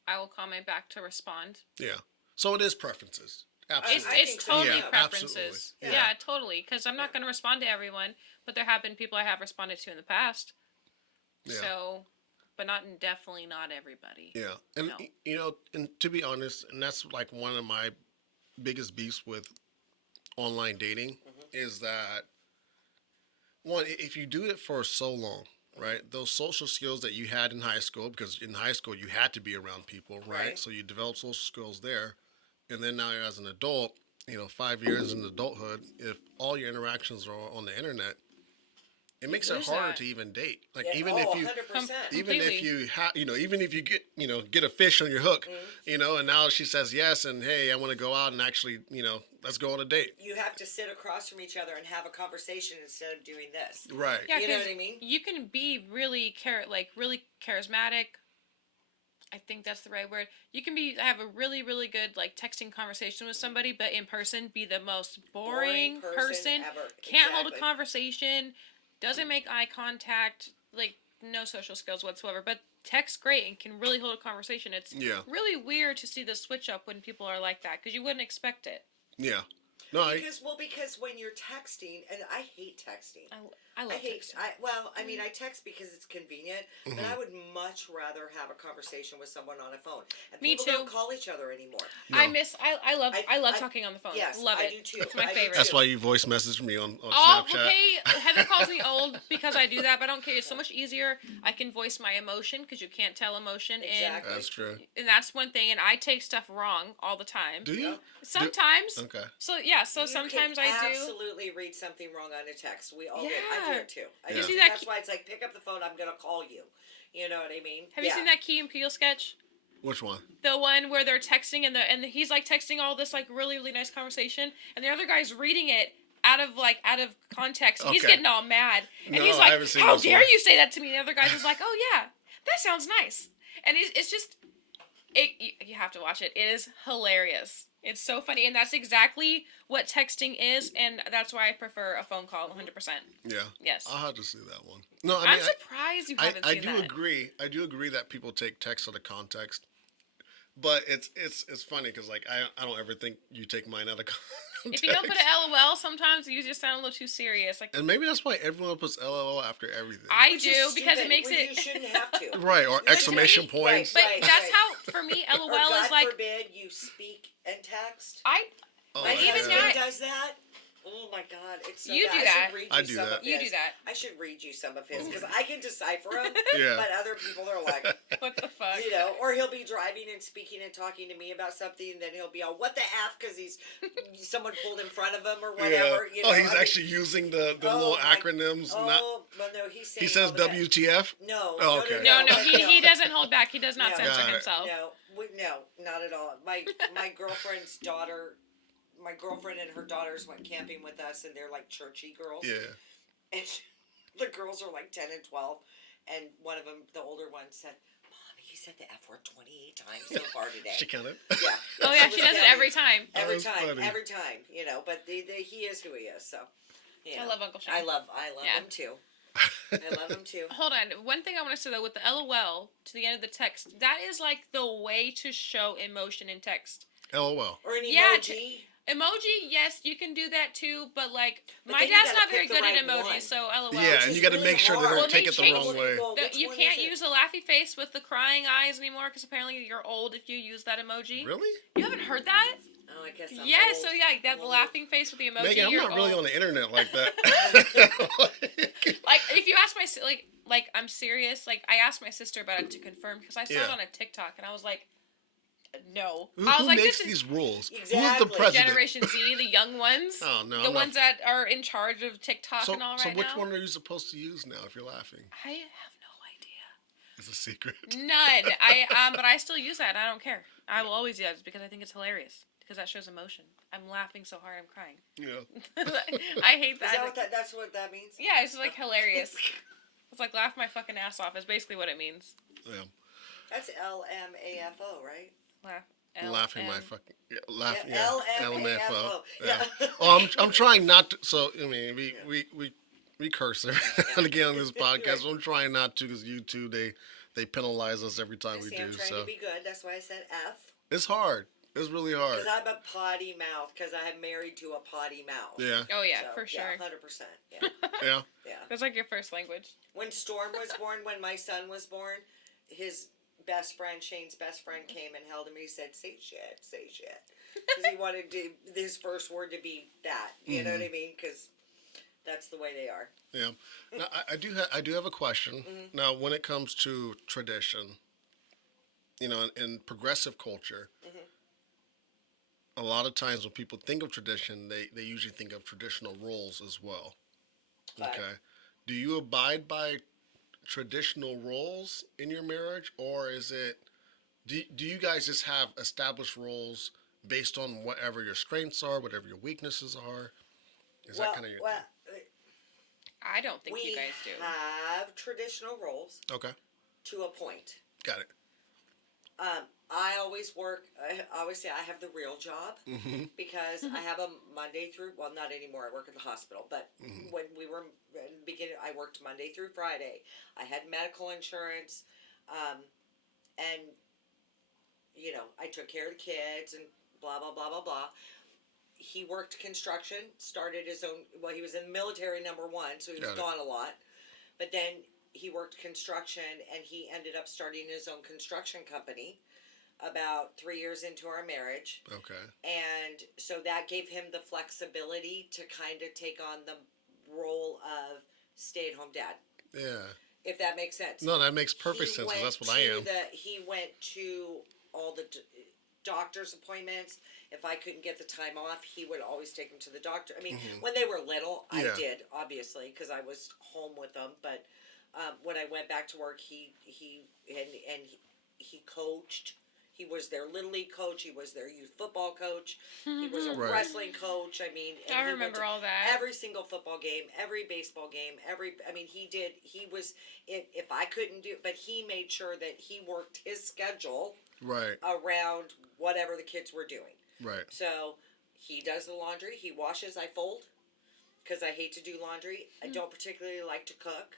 I will comment back to respond. Yeah. So it is preferences. Absolutely. I It's think so. totally Yeah, preferences. absolutely. Yeah. Yeah. Totally. Because I'm not going to respond to everyone, but there have been people I have responded to in the past. Yeah. So, but definitely not everybody. Yeah. And, No. you know, and to be honest, and that's like one of my biggest beefs with online dating is that, one, if you do it for so long, right, those social skills that you had in high school, because in high school you had to be around people, right? Right. So you develop social skills there. And then now as an adult, 5 years in adulthood, if all your interactions are on the internet, it makes it lose harder that. to even date. Like Yeah, even oh, if you 100%. even if Completely. you even if you get a fish on your hook, and now she says yes, and hey, I want to go out and actually, let's go on a date. You have to sit across from each other and have a conversation instead of doing this. Right. Yeah, You know 'cause what I mean? You can be really really charismatic. I think that's the right word. You can have a really, really good texting conversation with somebody, but in person be the most boring person. ever. Can't hold a Exactly. conversation. Doesn't make eye contact. No social skills whatsoever. But texts great and can really hold a conversation. It's Yeah. really weird to see the switch up when people are like that, because you wouldn't expect it. Yeah. No, Because when you're texting, and I hate texting. I love texting. I text because it's convenient, but I would much rather have a conversation with someone on a phone. And Me people too. don't call each other anymore. No. I love I- talking on the phone. Yes, love I it. do too. It's my I do favorite. that's why you voice messaged me on Oh, Snapchat. okay. Heather calls me old because I do that, but I don't care. It's so much easier. I can voice my emotion because you can't tell emotion, Exactly. That's true. and that's one thing. And I take stuff wrong all the time. Do you? Sometimes. Okay. So yeah. So You sometimes can I do. absolutely read something wrong on a text. We all get. I Yeah. do it too. You see that That's why it's like, pick up the phone. I'm gonna call you. You know what I mean? Have you seen that Key and Peele sketch? Which one? The one where they're texting and he's texting all this really, really nice conversation, and the other guy's reading it out of context. And he's Okay. getting all mad, and No, he's I like, haven't seen "How this dare one." you say that to me?" And the other guy's just like, "Oh yeah, that sounds nice." And it's just You have to watch it. It is hilarious. It's so funny, and that's exactly what texting is, and that's why I prefer a phone call 100%. Yeah. Yes. I'll have to see that one. No, I I'm mean, surprised you haven't I seen do that. agree. I do agree that people take text out of context. But it's funny because like I don't ever think you take mine out of context. If you don't put an LOL, sometimes you just sound a little too serious. Like And maybe that's why everyone puts LOL after everything. I Which do is because it stupid, makes when it. You shouldn't have to. Right, or exclamation Right, points. But right, that's right. how for me Or LOL God is like forbid you speak and text. I. Oh, My yeah. husband that- does that. Oh my God, it's so You bad. do I that. should read I you do some that. of You his. do that. I should read you some of his because I can decipher them. Yeah. But other people are like, What the fuck? you know, or he'll be driving and speaking and talking to me about something, and then he'll be all, "What the f?" because he's someone pulled in front of him or Yeah. whatever. You know, Oh, he's I mean, actually using the Oh, little my- acronyms. Oh, Not well, no, he's saying he says all the time. WTF. No, Oh, okay. No, but he doesn't hold back. He does not No. censor Got it. himself. No, not at all. My girlfriend's daughter, my girlfriend and her daughters went camping with us, and they're like churchy girls. Yeah. And the girls are like 10 and 12, and one of them, the older one, said, "Mom, he said the F word 28 times so far today." She counted. Yeah. Oh yeah, was she does it counting every time. Every That's time, funny. every time, you know. But he is who he is. So, you I know. love Uncle Sean. I love Yeah. him too. I love him too. Hold on. One thing I want to say though, with the LOL to the end of the text, that is like the way to show emotion in text. LOL. Or an Yeah, emoji. Emoji, yes, you can do that too, but like But my then you dad's gotta not very pick the good right at emojis, one. so LOL. Yeah, Which and is you got to really make sure they hard. don't Well, take they it the changed wrong it. way. Well, which You one can't is it? use the laughy face with the crying eyes anymore because apparently you're old if you use that emoji. Really? You haven't heard that? Oh, I guess I'm Yes, old. so yeah, that I'm the old. laughing face with the emoji. Megan, I'm you're not really old. on the internet like that. Like if you ask my like I'm serious. Like I asked my sister about it to confirm because I saw it Yeah. on a TikTok and I was like, no. Who, I was who like, makes this is these rules? Who's Exactly. the president? Generation Z, the young ones. Oh no, The I'm ones that are in charge of TikTok So, and all so right which now. one are you supposed to use now if you're laughing? I have no idea. It's a secret. None. But I still use that. I don't care. I will always use it because I think it's hilarious. Because that shows emotion. I'm laughing so hard I'm crying. Yeah. I hate Is that. that what that's what that means? Yeah, it's like hilarious. It's like laugh my fucking ass off is basically what it means. Yeah. That's LMAFO, right? Laugh. Laughing my L-M. fucking laugh. Yeah, Yeah. LMAFO. Yeah. Yeah. Oh, I'm trying not to. So I mean, we curse every now and again on this podcast. Right. So I'm trying not to because YouTube they penalize us every time we See, do. I'm trying So to be good. That's why I said F. it's hard. It's really hard. Because I'm a potty mouth. Because I am married to a potty mouth. Yeah. Oh yeah, So, for sure. Yeah, 100%. Yeah. Yeah. Yeah. That's like your first language. When Storm was born, when my son was born, his best friend, Shane's best friend, came and held him. And he said, "Say shit, say shit," because he wanted his first word to be that. You know what I mean? Because that's the way they are. Yeah. Now, I do have a question. Now, when it comes to tradition, you know, in progressive culture, a lot of times when people think of tradition, they usually think of traditional roles as well. But Okay. Do you abide by traditional roles in your marriage, or is it? Do you guys just have established roles based on whatever your strengths are, whatever your weaknesses are? Is that kind of your I don't think we you guys do. have traditional roles thing? Okay. to a point. Got it. I always work. I always say I have the real job Mm-hmm. because I have a Monday through. Well, not anymore. I work at the hospital, but when we were in the beginning, I worked Monday through Friday. I had medical insurance, and you know, I took care of the kids and blah blah blah blah blah. He worked construction. Started his own. Well, he was in the military, #1, so he was Got it. gone a lot. But then he worked construction, and he ended up starting his own construction company about 3 years into our marriage. Okay. And so that gave him the flexibility to kind of take on the role of stay-at-home dad, Yeah. if that makes sense. No, that makes perfect He sense. 'Cause went that's what I to am. He went to all the doctor's appointments. If I couldn't get the time off, he would always take them to the doctor. I mean, when they were little, I Yeah. did, obviously, because I was home with them. But when I went back to work, he coached. He was their Little League coach. He was their youth football coach. He was a Right. wrestling coach. I mean, and I he went remember to all that. every single football game, every baseball game, I mean, he did. He was. If I couldn't do, but he made sure that he worked his schedule Right. around whatever the kids were doing. Right. So he does the laundry. He washes. I fold because I hate to do laundry. I don't particularly like to cook.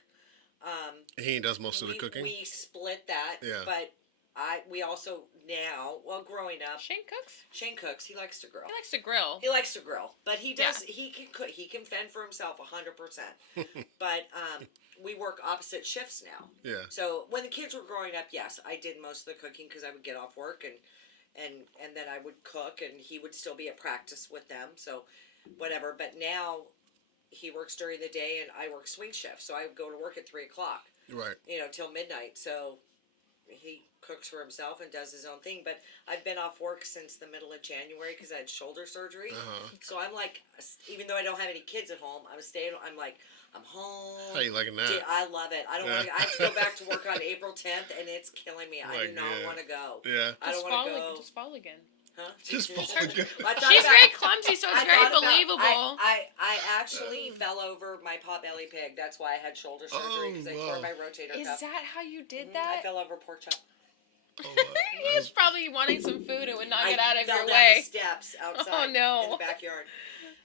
He does most of the cooking. We split that. Yeah. But we also now, well, growing up, Shane cooks. Shane cooks. He likes to grill. He likes to grill. He likes to grill, but he does. Yeah. He can cook. He can fend for himself 100%. But we work opposite shifts now. Yeah. So when the kids were growing up, yes, I did most of the cooking because I would get off work and then I would cook and he would still be at practice with them. So whatever. But now he works during the day and I work swing shift. So I would go to work at 3:00. Right. Till midnight. So he cooks for himself and does his own thing. But I've been off work since the middle of January because I had shoulder surgery. So I'm like, even though I don't have any kids at home, I'm like, I'm home. How you liking that? Dude, I love it. I don't want to. I have to go back to work on April 10th, and it's killing me. I do not want to go. Yeah. I don't want to go. Just fall again. Huh? Just fall again. She's very clumsy, so it's very believable. I actually fell over my potbelly pig. That's why I had shoulder surgery because I tore my rotator Is cuff. that how you did I that? fell over pork chop. He was probably wanting some food and would not get out of fell your down way. the steps outside Oh, no. in the backyard.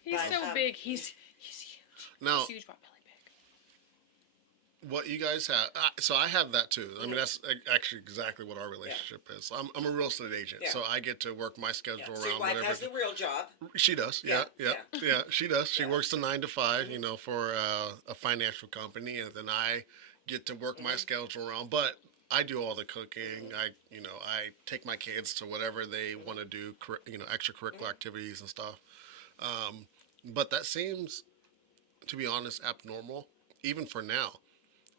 He's But, so big. He's huge. Now, He's huge potbelly pig. what you guys have, so I have that too. I mean, that's actually exactly what our relationship is. I'm a real estate agent, Yeah. so I get to work my schedule So around your wife whatever. has the real job. She does, Yeah, yeah, she does. She Yeah. works the 9 to 5, for a financial company, and then I get to work my schedule around. But I do all the cooking. I take my kids to whatever they want to do, extracurricular activities and stuff. But that seems, to be honest, abnormal, even for now.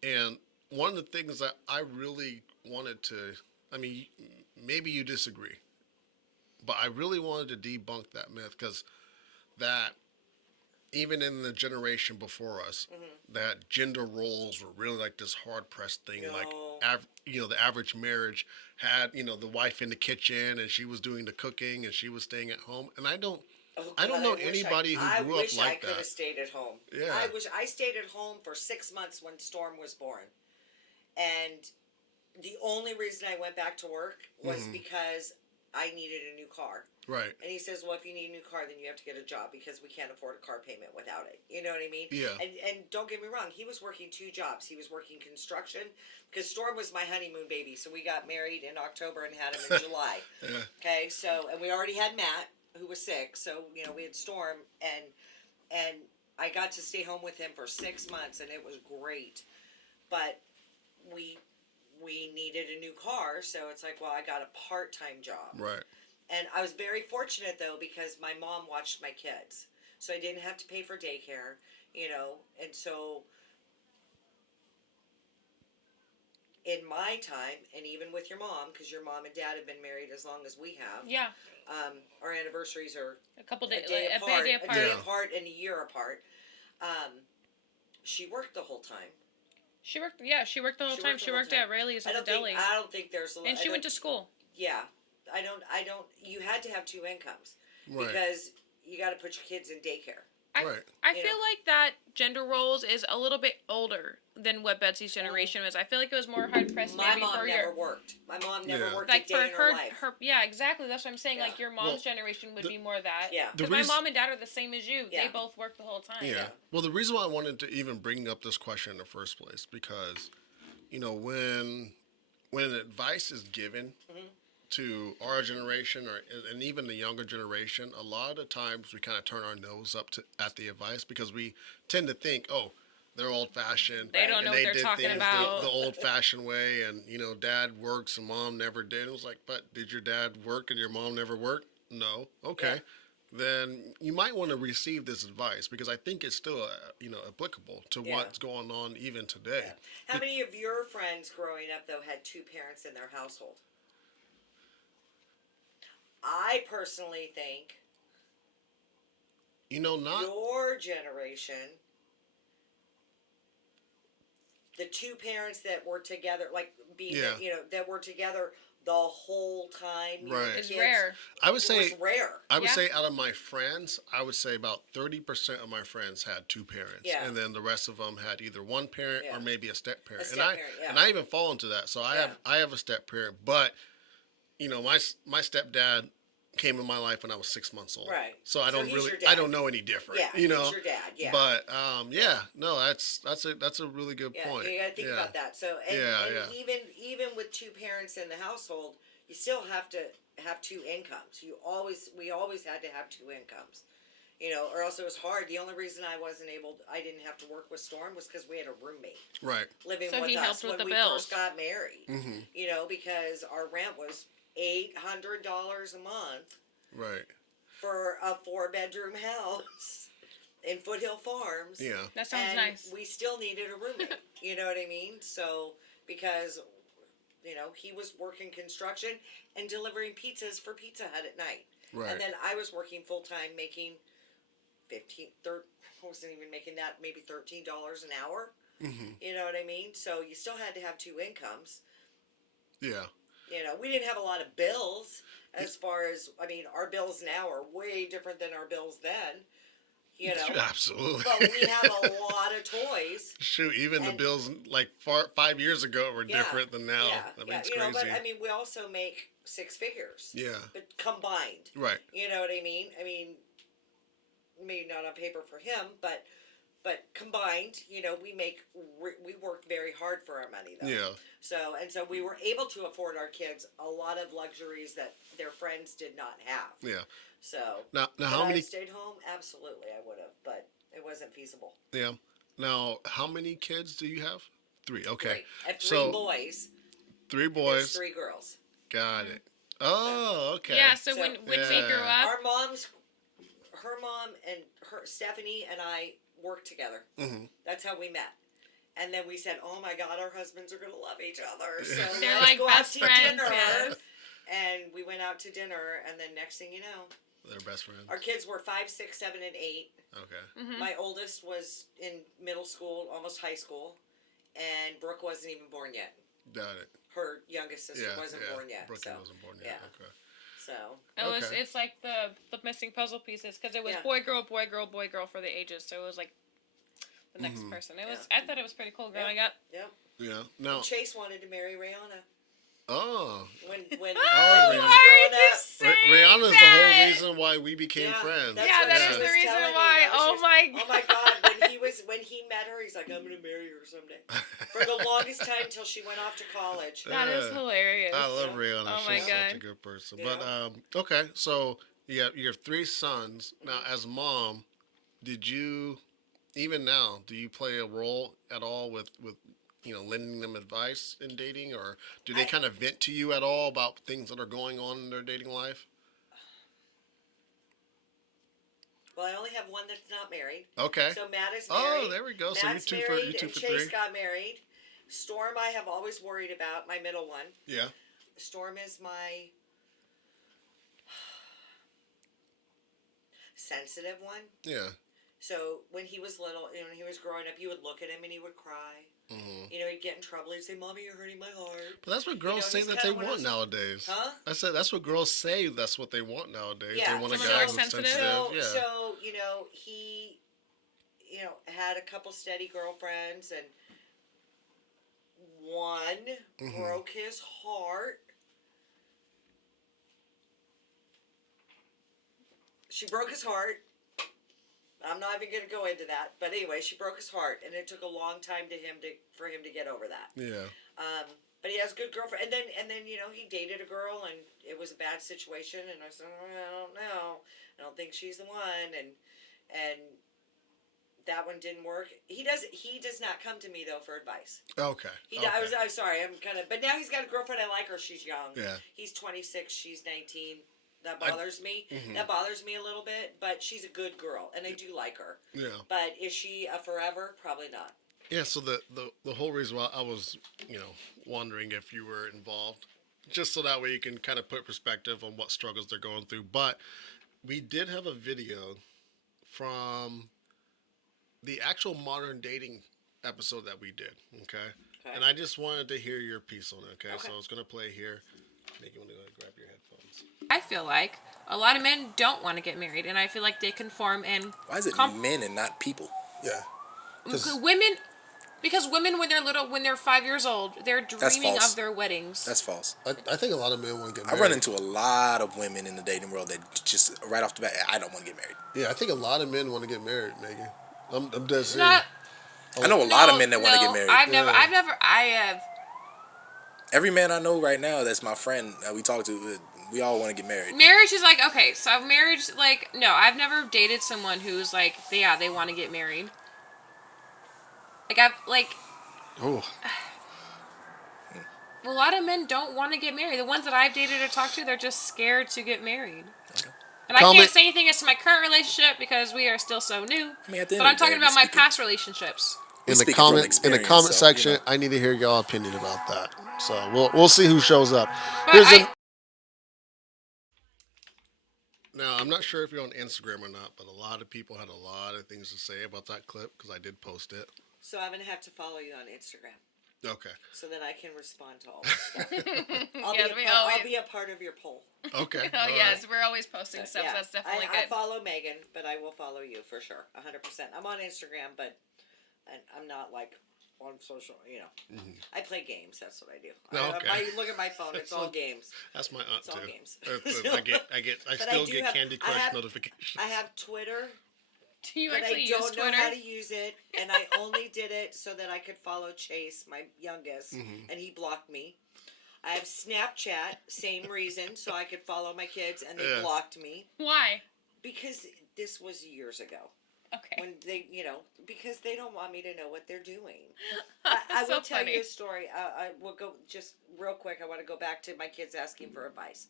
And one of the things that I really wanted to, I mean, maybe you disagree, but I really wanted to debunk that myth because that even in the generation before us, that gender roles were really like this hard pressed thing. No. Like, the average marriage had, the wife in the kitchen and she was doing the cooking and she was staying at home. And I don't know anybody who grew up wish I like could that. have stayed at home. Yeah. I wish I stayed at home for 6 months when Storm was born. And the only reason I went back to work was because I needed a new car. Right. And he says, well, if you need a new car, then you have to get a job because we can't afford a car payment without it. You know what I mean? Yeah. And don't get me wrong, he was working 2 jobs. He was working construction because Storm was my honeymoon baby. So we got married in October and had him in July. Yeah. Okay, so, and we already had Matt, who was sick. So, we had Storm and I got to stay home with him for 6 months and it was great. But we needed a new car. So it's like, well, I got a part-time job. Right. And I was very fortunate, though, because my mom watched my kids. So I didn't have to pay for daycare, And so in my time, and even with your mom, because your mom and dad have been married as long as we have, Yeah. our anniversaries are A couple days, a day a apart, day apart. a day Yeah. apart and a year apart. She worked the whole time. She worked. Yeah, she worked the whole She time. worked the She whole worked time. at Rayleigh's I in the don't deli, think. I don't think there's. and she went to school. Yeah, I don't. You had to have 2 incomes Right. because you got to put your kids in daycare. Right. I You feel know? like that gender roles is a little bit older than what Betsy's generation was. I feel like it was more hard pressed My maybe mom for never your. worked. My mom never Yeah. worked Like a day for in her life. yeah, exactly. That's what I'm saying. Yeah. Like your mom's Well, generation would be more that. Yeah. The Because my reason- mom and dad are the same as you. They Yeah. both work the whole time. Yeah. Well, the reason why I wanted to even bring up this question in the first place, because, when advice is given to our generation and even the younger generation, a lot of times we kind of turn our nose up at the advice because we tend to think, oh, they're old fashioned. They don't know what they're talking about. The old fashioned way, and dad works and mom never did. It was like, but did your dad work and your mom never work? No. Okay. Yeah. Then you might want to receive this advice because I think it's still, applicable to Yeah. what's going on even today. Yeah. How many of your friends growing up though had 2 parents in their household? I personally think Not your generation, the 2 parents that were together, like that were together the whole time. Right. It's kids, rare. I would It say was rare. I would Yeah. say out of my friends, I would say about 30% of my friends had 2 parents, Yeah. and then the rest of them had either one parent Yeah. or maybe a step parent. step-parent, yeah. And I even fall into that. So I Yeah. have a step parent, but you know, my stepdad came in my life when I was 6 months old. Right. So I So don't he's really, your dad. I don't know any different. Yeah, you know. he's your dad. Yeah. But yeah, no, that's a really good Yeah, point. you gotta think about that. So, and Yeah. even with two parents in the household, you still have to have two incomes. We always had to have two incomes, you know, or else it was hard. The only reason I didn't have to work with Storm was because we had a roommate Right. living So with he us helped with when the we bills. first got married. Mm-hmm. You know, because our rent was $800 a month Right. for a 4-bedroom house in Foothill Farms. Yeah. That sounds and nice. we still needed a roommate. You know what I mean? So because you know he was working construction and delivering pizzas for Pizza Hut at night, Right. and then I was working full time making I wasn't even making that, maybe $13 an hour. Mm-hmm. You know what I mean? So you still had to have two incomes. Yeah. You know, we didn't have a lot of bills as far as, I mean, our bills now are way different than our bills then. You know, Absolutely. but we have a lot of toys. Shoot, even the And- bills like 5 years ago were Yeah, different than now. Yeah, I mean, yeah. it's You know, crazy. but I mean, we also make 6 figures. Yeah. But combined. Right. You know what I mean? I mean, maybe not on paper for him, but combined, you know, we work very hard for our money though. Yeah. So we were able to afford our kids a lot of luxuries that their friends did not have. Yeah. So Now could how I many? have stayed home? Absolutely, I would have, but it wasn't feasible. Yeah. Now how many kids do you have? 3. Okay. 3. I have 3 So, boys. 3 There's boys. 3 girls. Got it. Oh, okay. Yeah, so So- when we Yeah. grew up, Her mom and Stephanie and I worked together. Mm-hmm. That's how we met. And then we said, "Oh my God, our husbands are gonna love each other." So they're let's like go out best to friends. dinner. Yes. And we went out to dinner, and then next thing you know, They're best friends. our kids were 5, 6, 7, and 8. Okay. Mhm. My oldest was in middle school, almost high school, and Brooke wasn't even born yet. Got it. Her youngest sister Yeah. wasn't born yet. Brookie So, wasn't born yet. yeah. Okay. so Okay. It's like the missing puzzle pieces because it was Yeah. boy girl for the ages, so it was like the next Mhm. person. It was I thought it was pretty cool growing up. yep. Yeah. Now. Chase wanted to marry Rihanna Oh. when Oh, when he Rihanna. was Why are growing you up. saying Rihanna's the that? whole reason why we became Yeah, friends. that's Yeah, what that she is was the reason telling me, why. though. She Oh was- my Oh my God! When he met her, he's like, "I'm gonna marry her someday." For the longest time till she went off to college. That is Yeah. hilarious. I love Yeah. Rihanna. Oh my She's such a God. good person. Yeah. But okay, so you have 3 sons. Now, as mom, did you even now do you play a role at all with you know lending them advice in dating, or do they I- kind of vent to you at all about things that are going on in their dating life? Well, I only have one that's not married. Okay. So Matt is married. Oh, there we go. So Matt's you two married, and for Chase 3. got married. Storm, I have always worried about, my middle one. Yeah. Storm is my sensitive one. Yeah. So when he was little, you know, when he was growing up, you would look at him and he would cry. Hmm. You know, he'd get in trouble. He'd say, "Mommy, you're hurting my heart." But that's what girls know, say he's that kinda they one of want those- nowadays. Huh? I said that's what girls say. That's what they want nowadays. Yeah, They want a someone guy more who's sensitive. sensitive. So, Yeah. so you know, he, you know, had a couple steady girlfriends, and one Mhm. broke his heart. She broke his heart. I'm not even gonna go into that, but anyway, she broke his heart, and it took a long time for him to get over that. Yeah. But he has a good girlfriend, and then you know he dated a girl, and it was a bad situation, and I said, "Oh, I don't know, I don't think she's the one, and that one didn't work. He does not come to me though for advice. Okay. I Okay. was sorry, I'm kind of, but now he's got a girlfriend. I like her. She's young. Yeah. He's 26. She's 19. That I- bothers me. Mhm. That bothers me a little bit, but she's a good girl, and I do like her. Yeah. But is she a forever? Probably not. Yeah. So the whole reason why I was wondering if you were involved, just so that way you can kind of put perspective on what struggles they're going through. But we did have a video from the actual modern dating episode that we did. Okay. Okay. And I just wanted to hear your piece on it. Okay. Okay. So it's gonna play here. Nick, you want to go ahead and grab your headphones? I feel like a lot of men don't want to get married, and I feel like they conform and Why is it men and not people? Yeah. women, Because women, when they're little, when they're 5 years old, they're dreaming false. of their weddings. That's false. I think a lot of men want to get I married. run into a lot of women in the dating world that just right off the bat, I don't want to get married. Yeah, I think a lot of men want to get married, Megan. I'm dead serious. Not. I know a lot of men that want to get married. I have. Every man I know right now that's my friend that we talk to, we all want to get married. Marriage is like, okay, so marriage, like, no, I've never dated someone who's like, they want to get married. Oh, A lot of men don't want to get married. The ones that I've dated or talked to, they're just scared to get married. Okay. And I can't say anything as to my current relationship because we are still so new. I mean, at the end But I'm of the day, talking about my speaking- past relationships. in the speaking from comment experience, section, you know. I need to hear y'all opinion about that. So we'll see who shows up. But Now, I'm not sure if you're on Instagram or not, but a lot of people had a lot of things to say about that clip because I did post it. So I'm gonna have to follow you on Instagram Okay. so that I can respond to all this stuff. I'll, Yes, I'll be a part of your poll. Okay. Oh all yes, right. we're always posting stuff. Yeah, So that's definitely I good. follow Megan, but I will follow you for sure, 100%. I'm on Instagram, but I'm not like on social. You know, I play games. That's what I do. Okay. I look at my phone. It's all games. That's my aunt It's all too. games. I But still do get have- Candy I Crush have- notifications. I have Twitter, Do you but actually I use don't know Twitter? how to use it, and I only did it so that I could follow Chase, my youngest, and he blocked me. I have Snapchat, same reason, so I could follow my kids, and they Yeah. blocked me Why? because this was years ago. Okay. When they, because they don't want me to know what they're doing. I So will tell funny. you a story. I will go just real quick. I want to go back to my kids asking for advice.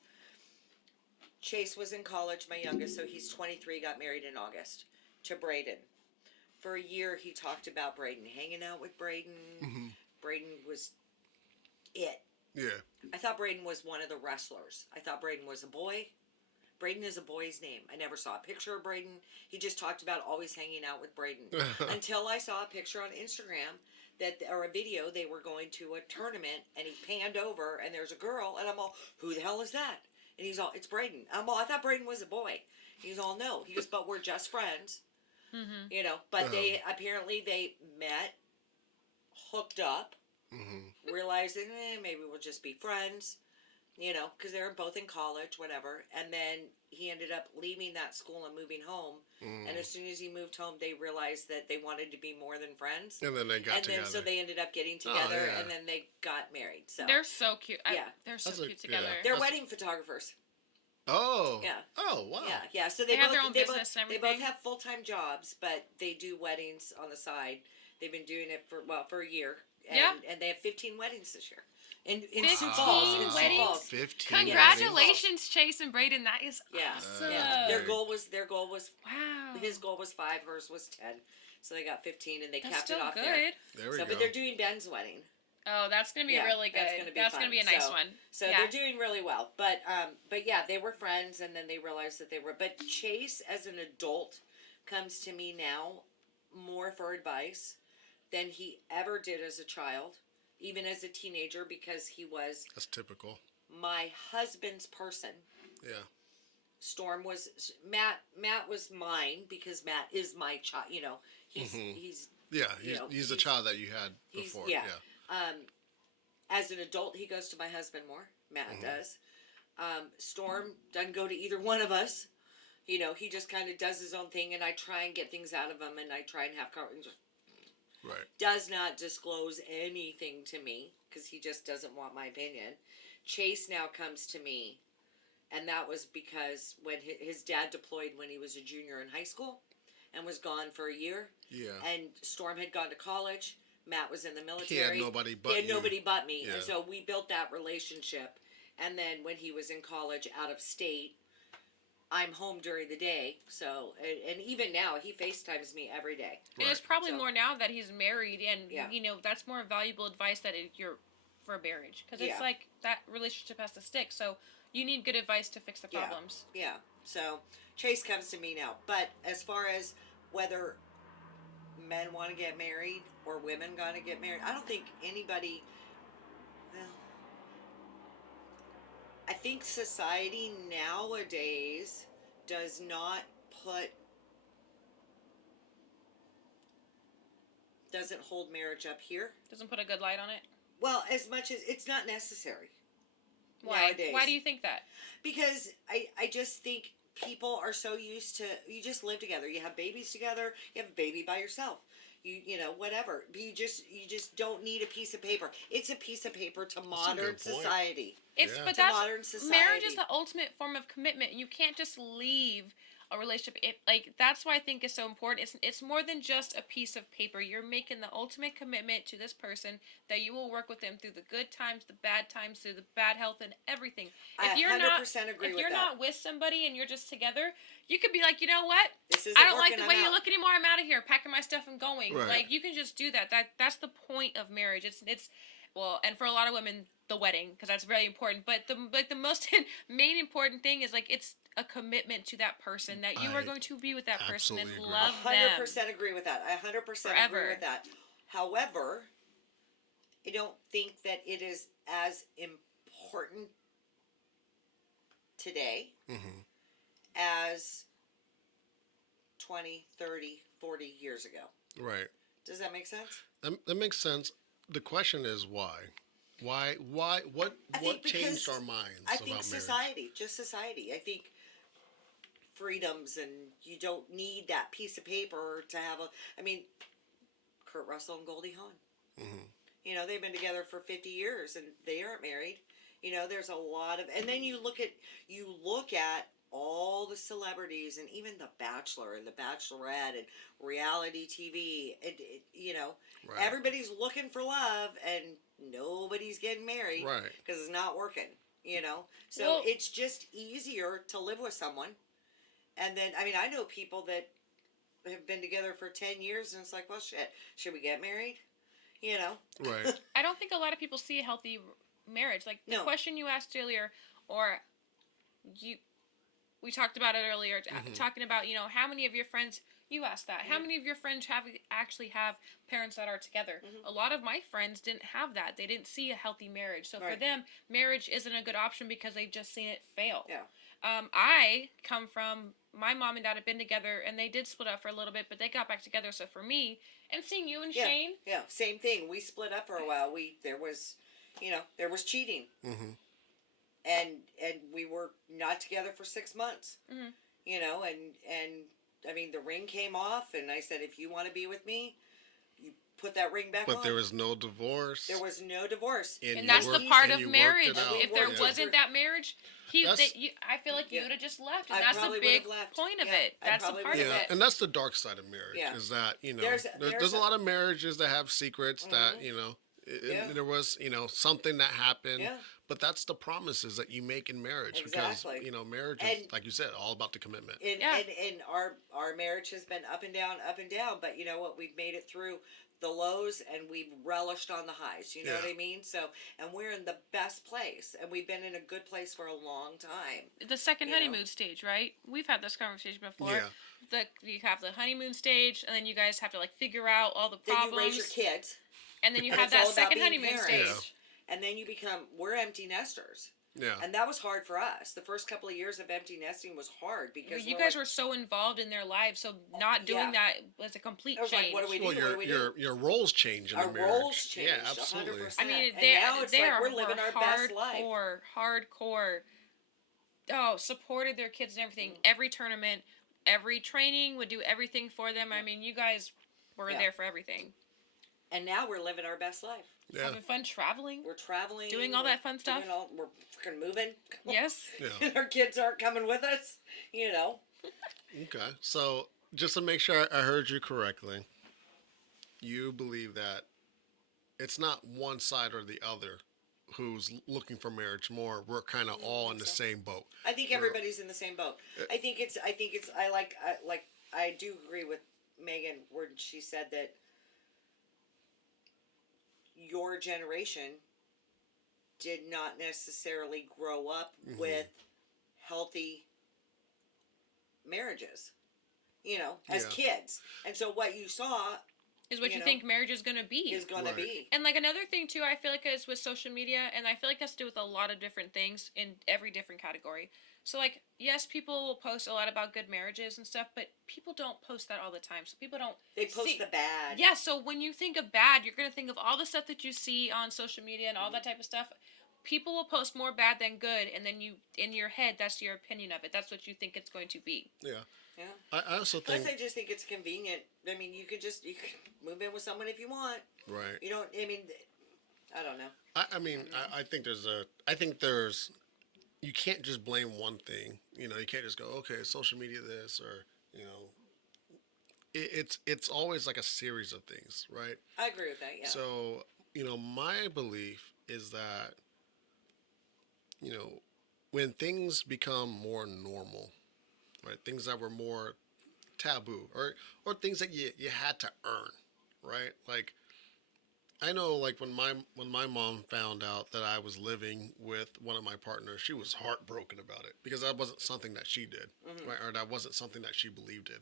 Chase was in college, my youngest, so he's 23, got married in August to Braden. For a year, he talked about Braden, hanging out with Braden. Braden was it. Yeah. I thought Braden was one of the wrestlers. I thought Braden was a boy. Braden is a boy's name. I never saw a picture of Braden. He just talked about always hanging out with Braden. Until I saw a picture on Instagram or a video, they were going to a tournament and he panned over and there's a girl and I'm all, who the hell is that? And he's all, it's Braden. I'm all, I thought Braden was a boy. He's all, no. He goes, but we're just friends. But they met, hooked up, realized that maybe we'll just be friends. Because they were both in college, whatever. And then he ended up leaving that school and moving home. And as soon as he moved home, they realized that they wanted to be more than friends. And then they got together. So they ended up getting together, yeah. and then they got married. So They're so cute. Yeah. They're so That's cute together. yeah. they're wedding photographers. Oh. Yeah. Oh, wow. Yeah. So They have both, their own business and They both everything? have full-time jobs, but they do weddings on the side. They've been doing it for a year. And, Yeah. And they have 15 weddings this year. In 15 Sioux Falls. In Sioux weddings? Falls. 15. Congratulations, Chase and Braden. That is Yeah. awesome. Yeah. Their goal was Wow. his goal was 5, hers was 10. So they got 15 and they That's capped still it off good. There we So, go. but they're doing Ben's wedding. Oh, that's gonna be Yeah, really good. that's gonna be That's fun. gonna be a nice So- one. So yeah. they're doing really well. But yeah, they were friends and then they realized that they were. But Chase, as an adult, comes to me now more for advice than he ever did as a child, even as a teenager, because he was That's typical. my husband's person. Yeah. Storm was Matt. Matt was mine because Matt is my child. He's Yeah, You he's the know, child that you had he's- before. yeah. As an adult, he goes to my husband more. Matt does. Storm doesn't go to either one of us. He just kind of does his own thing, and I try and get things out of him, and I try and have conversations. Right. Does not disclose anything to me because he just doesn't want my opinion. Chase now comes to me, and that was because when his dad deployed when he was a junior in high school and was gone for a year, Yeah. and Storm had gone to college. Matt was in the He military. had nobody but He had you. nobody but me. Yeah. And so we built that relationship. And then when he was in college out of state, I'm home during the day. So, and even now, he FaceTimes me every day. And it's probably So- more now that he's married, and Yeah. that's more valuable advice that you're for a marriage because it's Yeah. like that relationship has to stick. So you need good advice to fix the Yeah. problems. Yeah. So Chase comes to me now. But as far as whether men want to get married or women going to get married, I don't think anybody. Well, I think society nowadays does not put doesn't hold marriage up here. Doesn't put a good light on it. Well, as much as it's not necessary. Why? Nowadays. Why do you think that? Because I just think people are so used to, you just live together. You have babies together. You have a baby by yourself. You know, whatever. But you just don't need a piece of paper. It's a piece of paper to modern good point. society. It's Yeah. but To that's modern society. marriage is the ultimate form of commitment. You can't just leave a relationship. That's why I think it's so important. It's more than just a piece of paper. You're making the ultimate commitment to this person that you will work with them through the good times, the bad times, through the bad health and everything. I If you're 100% not agree if with you're that. not with somebody and you're just together, you could be like, you know what? This isn't I don't like working, the way I'm you out. look anymore. I'm out of here, packing my stuff and going. Right. Like you can just do that. That's the point of marriage. It's well, and for a lot of women, the wedding, because that's very important. But the most main important thing is like it's a commitment to that person that you are I going to be with that person and absolutely agree. love them. 100% agree with that. I 100% Forever. agree with that. However, I don't think that it is as important today as 20, 30, 40 years ago. Right. Does that make sense? That makes sense. The question is why? Why? What I think changed because our minds I about think marriage? society, just society. I think freedoms, and you don't need that piece of paper to have a. I mean, Kurt Russell and Goldie Hawn. You know, they've been together for 50 years and they aren't married. You know, there's a lot of, and then you look at all the celebrities and even The Bachelor and The Bachelorette and reality TV. You know, Right. everybody's looking for love and nobody's getting married Right. because it's not working. You know, so Well- it's just easier to live with someone. And then, I mean, I know people that have been together for 10 years and it's like, well, shit, should we get married? You know? Right. I don't think a lot of people see a healthy marriage. Like the No. question you asked earlier, or we talked about it earlier, talking about, you know, how many of your friends, you asked that, how many of your friends actually have parents that are together? A lot of my friends didn't have that. They didn't see a healthy marriage. So for Right. them, marriage isn't a good option because they've just seen it fail. Yeah. I come from, my mom and dad have been together and they did split up for a little bit, but they got back together. So for me, and seeing you and Yeah. Shane, Yeah. Same thing. We split up for a while. There was cheating. And we were not together for 6 months. You know, and I mean, the ring came off and I said, if you want to be with me, you put that ring back on. But there was no divorce. There was no divorce. And and you that's the worked- part and of you worked marriage. it out. If there Yeah. wasn't that marriage, That's- I feel like you Yeah. would have just left, and I that's the probably big would've left. point of Yeah, it. I That's the probably part of would've Yeah, it. and that's the dark side of marriage. Yeah. Is that There's there's a a- lot of marriages that have secrets that Yeah. there was something that happened. Yeah. But that's the promises that you make in marriage Exactly. because marriage is, And- like you said, all about the commitment. And, Yeah. and our marriage has been up and down, but you know what? We've made it through the lows and we've relished on the highs. You know Yeah. what I mean? So, and we're in the best place, and we've been in a good place for a long time. The second you know. honeymoon stage, right? We've had this conversation before. Yeah. You have the honeymoon stage, and then you guys have to like figure out all the Then problems, you raise your kids, and then you and have it's all that about second being honeymoon parents. stage. and then we're empty nesters, Yeah. and that was hard for us. The first couple of years of empty nesting was hard because You we're guys like, were so involved in their lives, so not doing Yeah. that was a complete I was like, change. what do we do? Well, What do we do? your roles change in Our a marriage. roles changed. Yeah, absolutely. 100%. I mean, And they now it's they like are we're living our best life. hardcore. Oh, supported their kids and everything. Mm-hmm. Every tournament, every training, would do everything for them. I mean, you guys were Yeah. there for everything. And now we're living our best life. Yeah. Having fun traveling. We're traveling, Doing all we're that fun stuff? We're freaking moving. Yes. Yeah. And our kids aren't coming with us. You know. Okay. So just to make sure I heard you correctly, you believe that it's not one side or the other who's looking for marriage more. We're kind of all in the same boat. I think everybody's in the same boat. I think it's. I do agree with Megan when she said that your generation did not necessarily grow up with healthy marriages, as Yeah. kids. And so what you saw Is what you know, think marriage is going to be. is going Right. to be. And like another thing too, I feel like is with social media, and I feel like that's to do with a lot of different things in every different category. So like, yes, people will post a lot about good marriages and stuff, but people don't post that all the time. So people don't. They post see- the bad. Yeah. So when you think of bad, you're gonna think of all the stuff that you see on social media and all that type of stuff. People will post more bad than good, and then you, in your head, that's your opinion of it. That's what you think it's going to be. Yeah. Yeah. I also think. Plus, I just think it's convenient. I mean, you could move in with someone if you want. Right. You don't. I mean, I don't know. I mean, I think there's you can't just blame one thing. You know, you can't just go, okay, social media this, or, you know, it's always like a series of things, right? I agree with that. Yeah. So, you know, my belief is that, you know, when things become more normal, right, things that were more taboo, or things that you had to earn, right? Like, I know, like, when my mom found out that I was living with one of my partners, she was heartbroken about it because that wasn't something that she did, right? Or that wasn't something that she believed in,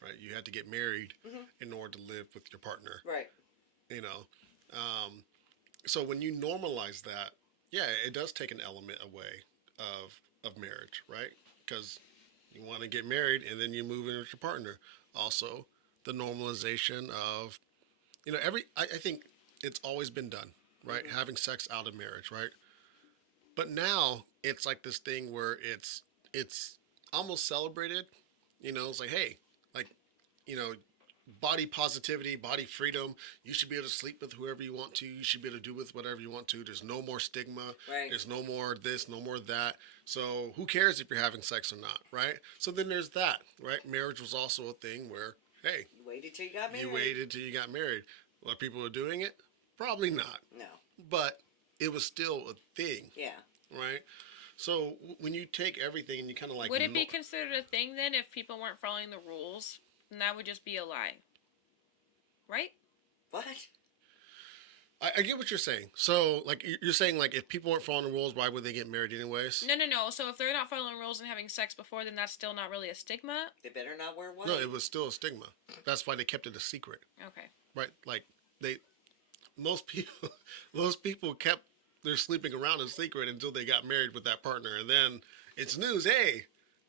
right? You had to get married in order to live with your partner, Right. you know. So when you normalize that, yeah, it does take an element away of marriage, right? Because you want to get married and then you move in with your partner. Also, the normalization of, you know, I think it's always been done, right? Having sex out of marriage, right? But now it's like this thing where it's almost celebrated. You know, it's like, hey, like, you know, body positivity, body freedom. You should be able to sleep with whoever you want to. You should be able to do with whatever you want to. There's no more stigma. Right. There's no more this, no more that. So who cares if you're having sex or not, right? So then there's that, right? Marriage was also a thing where, hey, You waited till you got married. you waited till you got married. What people were doing it? Probably not. No. But it was still a thing, Yeah. right? So when you take everything and you kind of like... Would it be considered a thing then if people weren't following the rules? Then that would just be a lie. Right? What? I get what you're saying. So, like, you're saying, like, if people weren't following the rules, why would they get married anyways? No. So if they're not following rules and having sex before, then that's still not really a stigma? They better not wear white. No, it was still a stigma. That's why they kept it a secret, Okay. right? Like, most people kept their sleeping around in secret until they got married with that partner. And then it's news. Hey,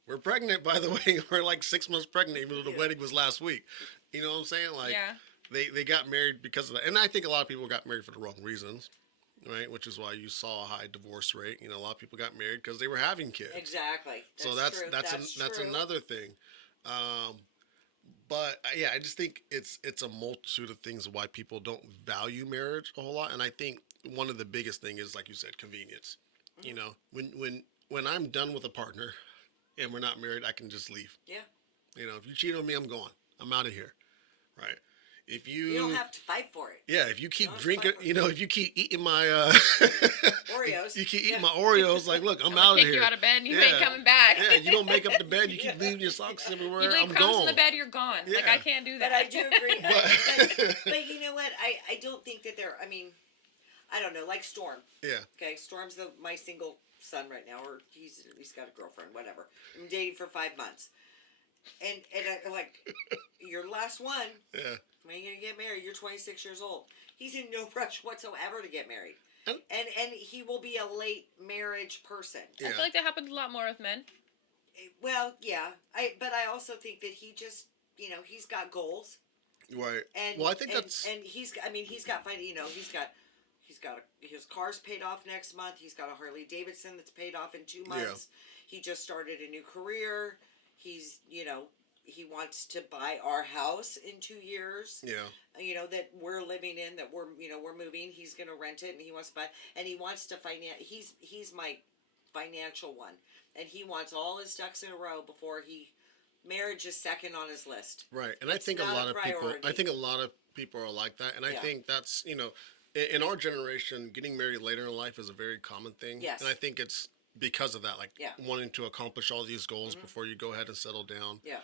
we're pregnant, by the way. We're like 6 months pregnant, even though the wedding was last week. You know what I'm saying? Like, Yeah. They got married because of that. And I think a lot of people got married for the wrong reasons, right? Which is why you saw a high divorce rate. You know, a lot of people got married because they were having kids. Exactly. So true. that's true. another thing. But yeah, I just think it's a multitude of things why people don't value marriage a whole lot. And I think one of the biggest thing is, like you said, convenience. Mm-hmm. You know, when I'm done with a partner and we're not married, I can just leave. Yeah. You know, if you cheat on me, I'm gone. I'm out of here. Right. If You don't have to fight for it. yeah, if you keep No, it's drinking, fine. you know, if you keep eating my Oreos. you keep eating Yeah. my Oreos, like, look, I'm I'm out gonna of kick here. you out of bed and you Yeah. ain't coming back. Yeah, you don't make up the bed. You keep Yeah. leaving your socks everywhere. You leave I'm crumbs gone. in the bed, you're gone. Like, Yeah. I can't do that. But I do agree. But- but you know what? I don't think that they're. I mean, I don't know. Like Storm. Yeah, Okay, Storm's my single son right now, or he's got a girlfriend, whatever. I'm dating for 5 months, and I'm like, your last one. yeah. When are you gonna get married? You're 26 years old. He's in no rush whatsoever to get married, And- and he will be a late marriage person. I feel like that happens a lot more with men. Well, yeah, but I also think that he just, he's got goals, Right. and Well, I think and, that's and he's got he's got his car's paid off next month. He's got a Harley Davidson that's paid off in 2 months. He just started a new career. He's, he wants to buy our house in 2 years. yeah. That we're living in, that we're moving. He's gonna rent it, and he wants to buy, and he wants to finance. He's my financial one, and he wants all his ducks in a row before marriage is second on his list. Right. And I It's think a not lot a of people. priority. I think a lot of people are like that, and I Yeah. think that's in our generation, getting married later in life is a very common thing. Yes. And I think it's because of that, like Yeah. wanting to accomplish all these goals before you go ahead and settle down. Yeah.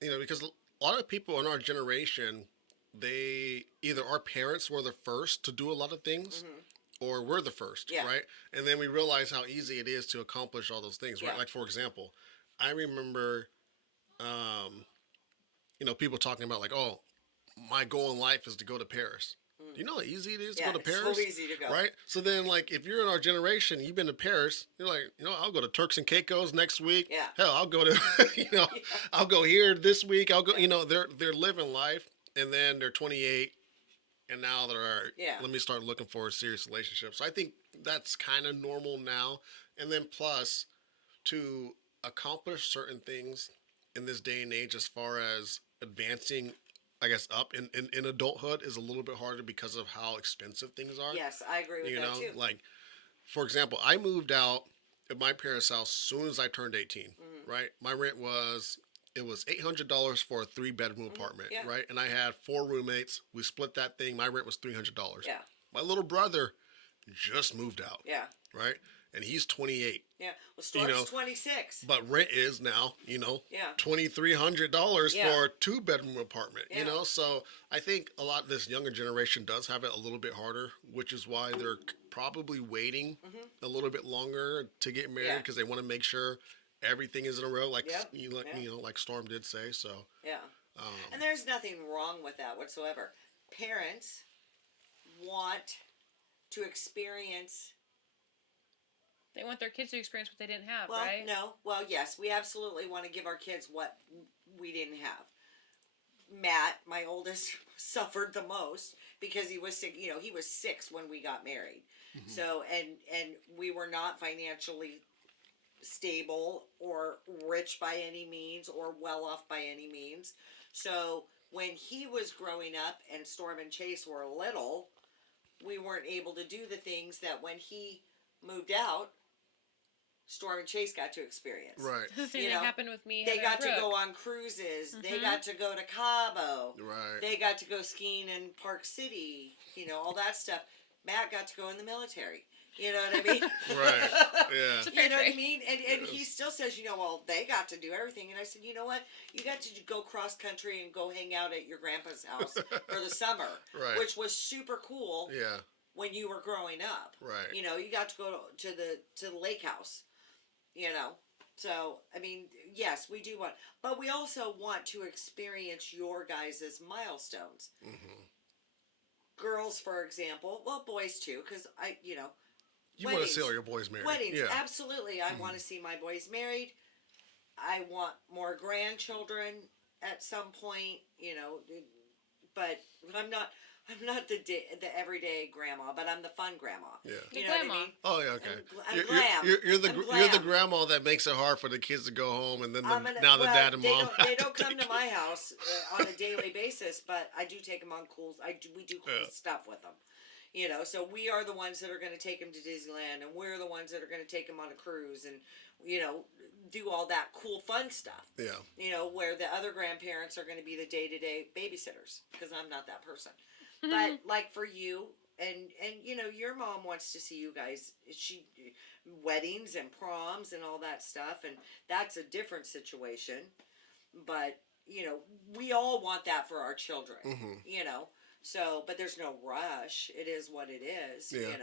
Because a lot of people in our generation, they either our parents were the first to do a lot of things, or we're the first, Yeah. right? And then we realize how easy it is to accomplish all those things, right? Yeah. Like, for example, I remember, people talking about, like, oh, my goal in life is to go to Paris. You know how easy it is to Yeah, go to it's so Paris? easy to go. Right? So then, like, if you're in our generation, you've been to Paris, you're like, I'll go to Turks and Caicos next week. Yeah. Hell, I'll go to, I'll go here this week. I'll go, they're living life, and then they're 28, and now they're, Yeah. let me start looking for a serious relationship. So I think that's kind of normal now. And then plus, to accomplish certain things in this day and age, as far as advancing, I guess, up in adulthood, is a little bit harder because of how expensive things are. Yes, I agree with that too. Like, for example, I moved out of my parents' house as soon as I turned 18, right? My rent was $800 for a 3-bedroom apartment, yeah. right? And I had 4 roommates. We split that thing. My rent was $300. Yeah. My little brother just moved out, Yeah. right? And he's 28. Yeah. Well, Storm's 26. But rent is now, Yeah. $2,300 Yeah. for a 2-bedroom apartment, Yeah. So I think a lot of this younger generation does have it a little bit harder, which is why they're probably waiting a little bit longer to get married, Yeah. because they want to make sure everything is in a row, like Yep. like Storm did say. So Yeah. And there's nothing wrong with that whatsoever. Parents want to experience. They want their kids to experience what they didn't have, Well, right? no. Well, yes, we absolutely want to give our kids what we didn't have. Matt, my oldest, suffered the most because he was sick. He was 6 when we got married. So, and we were not financially stable or rich by any means or well off by any means. So when he was growing up and Storm and Chase were little, we weren't able to do the things that when he moved out, Storm and Chase got to experience. right, The same You thing know, happened with me. They Heather, got and to Brooke. go on cruises. They got to go to Cabo. right, They got to go skiing in Park City. All that stuff. Matt got to go in the military. You know what I mean? right, yeah, It's a fair You know what I trade. mean? And he still says, well, they got to do everything. And I said, you know what? You got to go cross country and go hang out at your grandpa's house for the summer, Right. which was super cool yeah, when you were growing up. right. You got to go to the lake house. So I mean, yes, we do want, but we also want to experience your guys' milestones. Girls, for example, well, boys too, because You want to weddings. see all your boys married. Weddings, yeah, absolutely. I want to see my boys married. I want more grandchildren at some point, but I'm not the everyday grandma, but I'm the fun grandma. yeah. You The know what I grandma. mean? Oh yeah, okay. I'm glam. You're the I'm you're the glam. grandma that makes it hard for the kids to go home, and then I'm the gonna- now the well, dad and they mom. Don't, they don't come to my house on a daily basis, but I do take them on cool. We do cool Yeah. stuff with them. So we are the ones that are going to take them to Disneyland, and we're the ones that are going to take them on a cruise, and do all that cool fun stuff. Yeah, Where the other grandparents are going to be the day-to-day babysitters, because I'm not that person. But like for you, and your mom wants to see you guys. Weddings and proms and all that stuff, and that's a different situation. But we all want that for our children. So, but there's no rush. It is what it is. Yeah.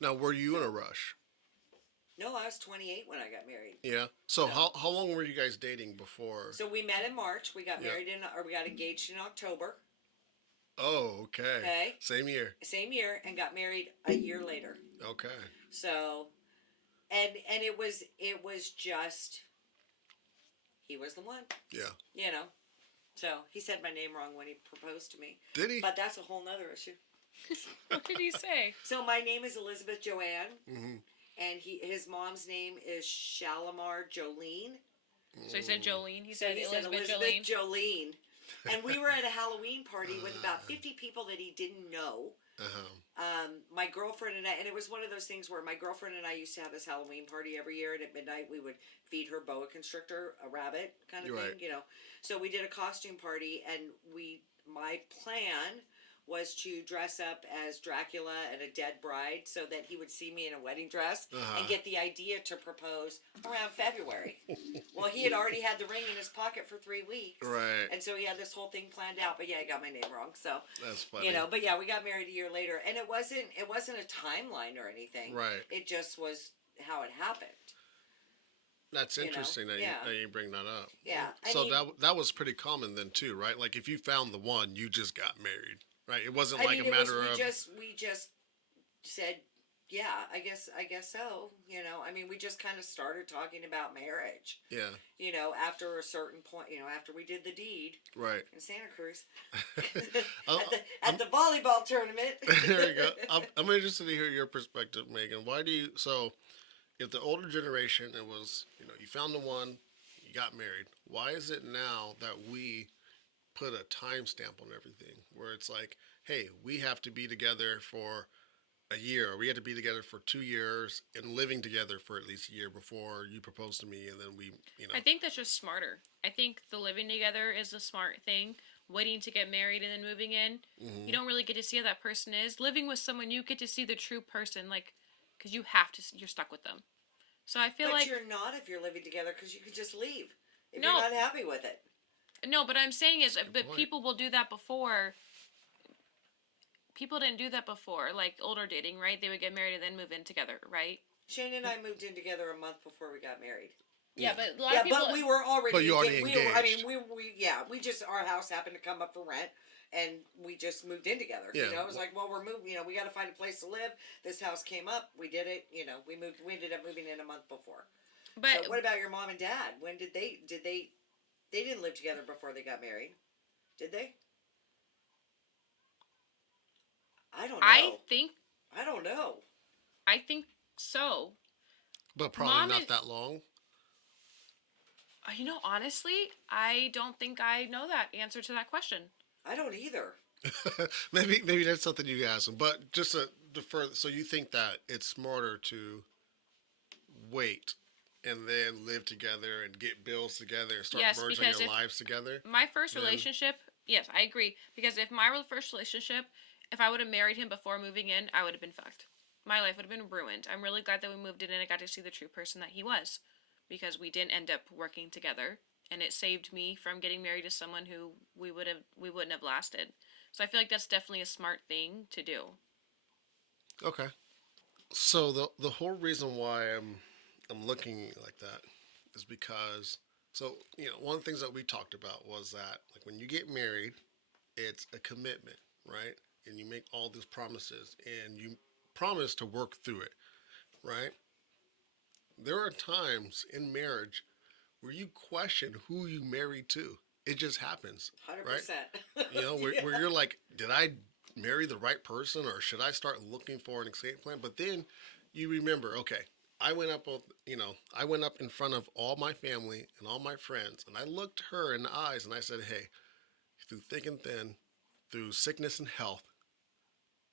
Now, were you in a rush? No, I was 28 when I got married. Yeah. So No. how long were you guys dating before? So we met in March. We got Yeah. married we got engaged in October. Oh, okay. Okay. Same year. Same year, and got married a year later. Okay. So, and it was just, he was the one. Yeah. So he said my name wrong when he proposed to me, Did he? but that's a whole nother issue. What did he say? So my name is Elizabeth Joanne, Mm-hmm. and his mom's name is Shalimar Jolene. So he said Jolene. He So said he said Elizabeth Elizabeth Jolene. Jolene. And we were at a Halloween party with about 50 people that he didn't know. My girlfriend and I, and it was one of those things where my girlfriend and I used to have this Halloween party every year, and at midnight we would feed her boa constrictor, a rabbit kind of Right. thing, So we did a costume party, and my plan was to dress up as Dracula and a dead bride so that he would see me in a wedding dress and get the idea to propose around February. Well, he had already had the ring in his pocket for 3 weeks. Right. And so he had this whole thing planned out, but yeah, I got my name wrong. So, That's funny. but yeah, we got married a year later, and it wasn't a timeline or anything. Right. It just was how it happened. That's interesting that yeah. you bring that up. Yeah. I So mean, that was pretty common then too, right? Like if you found the one, you just got married, Right. It wasn't I like mean, a it was, matter of. we just said, yeah, I guess so. You know, I mean, we just kind of started talking about marriage. Yeah. You know, after a certain point, you know, after we did the deed Right. in Santa Cruz I'm, at the volleyball tournament. there you go. I'm interested to hear your perspective, Megan. Why do you so? If the older generation, it was you found the one, you got married. Why is it now that we put a timestamp on everything, where it's like, hey, we have to be together for a year, or we had to be together for 2 years and living together for at least a year before you propose to me, and then we. I think that's just smarter. I think the living together is a smart thing. Waiting to get married and then moving in, you don't really get to see how that person is. Living with someone, you get to see the true person, like, because you're stuck with them. So I feel But like you're not if you're living together because you could just leave if No. you're not happy with it. no, but I'm saying is, but point. people will do that before. People didn't do that before, like older dating, right? They would get married and then move in together, right? Shane and I moved in together a month before we got married. Yeah, but a lot Yeah, of people. but we were already. But you already we were, I mean, engaged. we just our house happened to come up for rent, and we just moved in together. Yeah. You know, it was like, well, we're moving. You know, we got to find a place to live. This house came up. We did it. You know, we moved. We ended up moving in a month before. but So what about your mom and dad? When did they? They didn't live together before they got married, did they? I don't know. I don't know. I think so. But probably Mom not and- that long. Honestly, I don't think I know that answer to that question. I don't either. maybe that's something you ask them. But just to defer, so you think that it's smarter to wait and then live together and get bills together and start Yes, merging because your if- lives together? My first Then- relationship, yes, I agree. Because if my first relationship, if I would have married him before moving in, I would have been fucked. My life would have been ruined. I'm really glad that we moved in and I got to see the true person that he was. Because we didn't end up working together. And it saved me from getting married to someone who we wouldn't have lasted. So I feel like that's definitely a smart thing to do. Okay. So the whole reason why I'm looking like that is because one of the things that we talked about was that like when you get married, it's a commitment, right? And you make all these promises and you promise to work through it, right? There are times in marriage where you question who you married to. It just happens, 100%. right? Where you're like, did I marry the right person, or should I start looking for an escape plan? But then you remember, okay, I went up in front of all my family and all my friends, and I looked her in the eyes and I said, hey, through thick and thin, through sickness and health,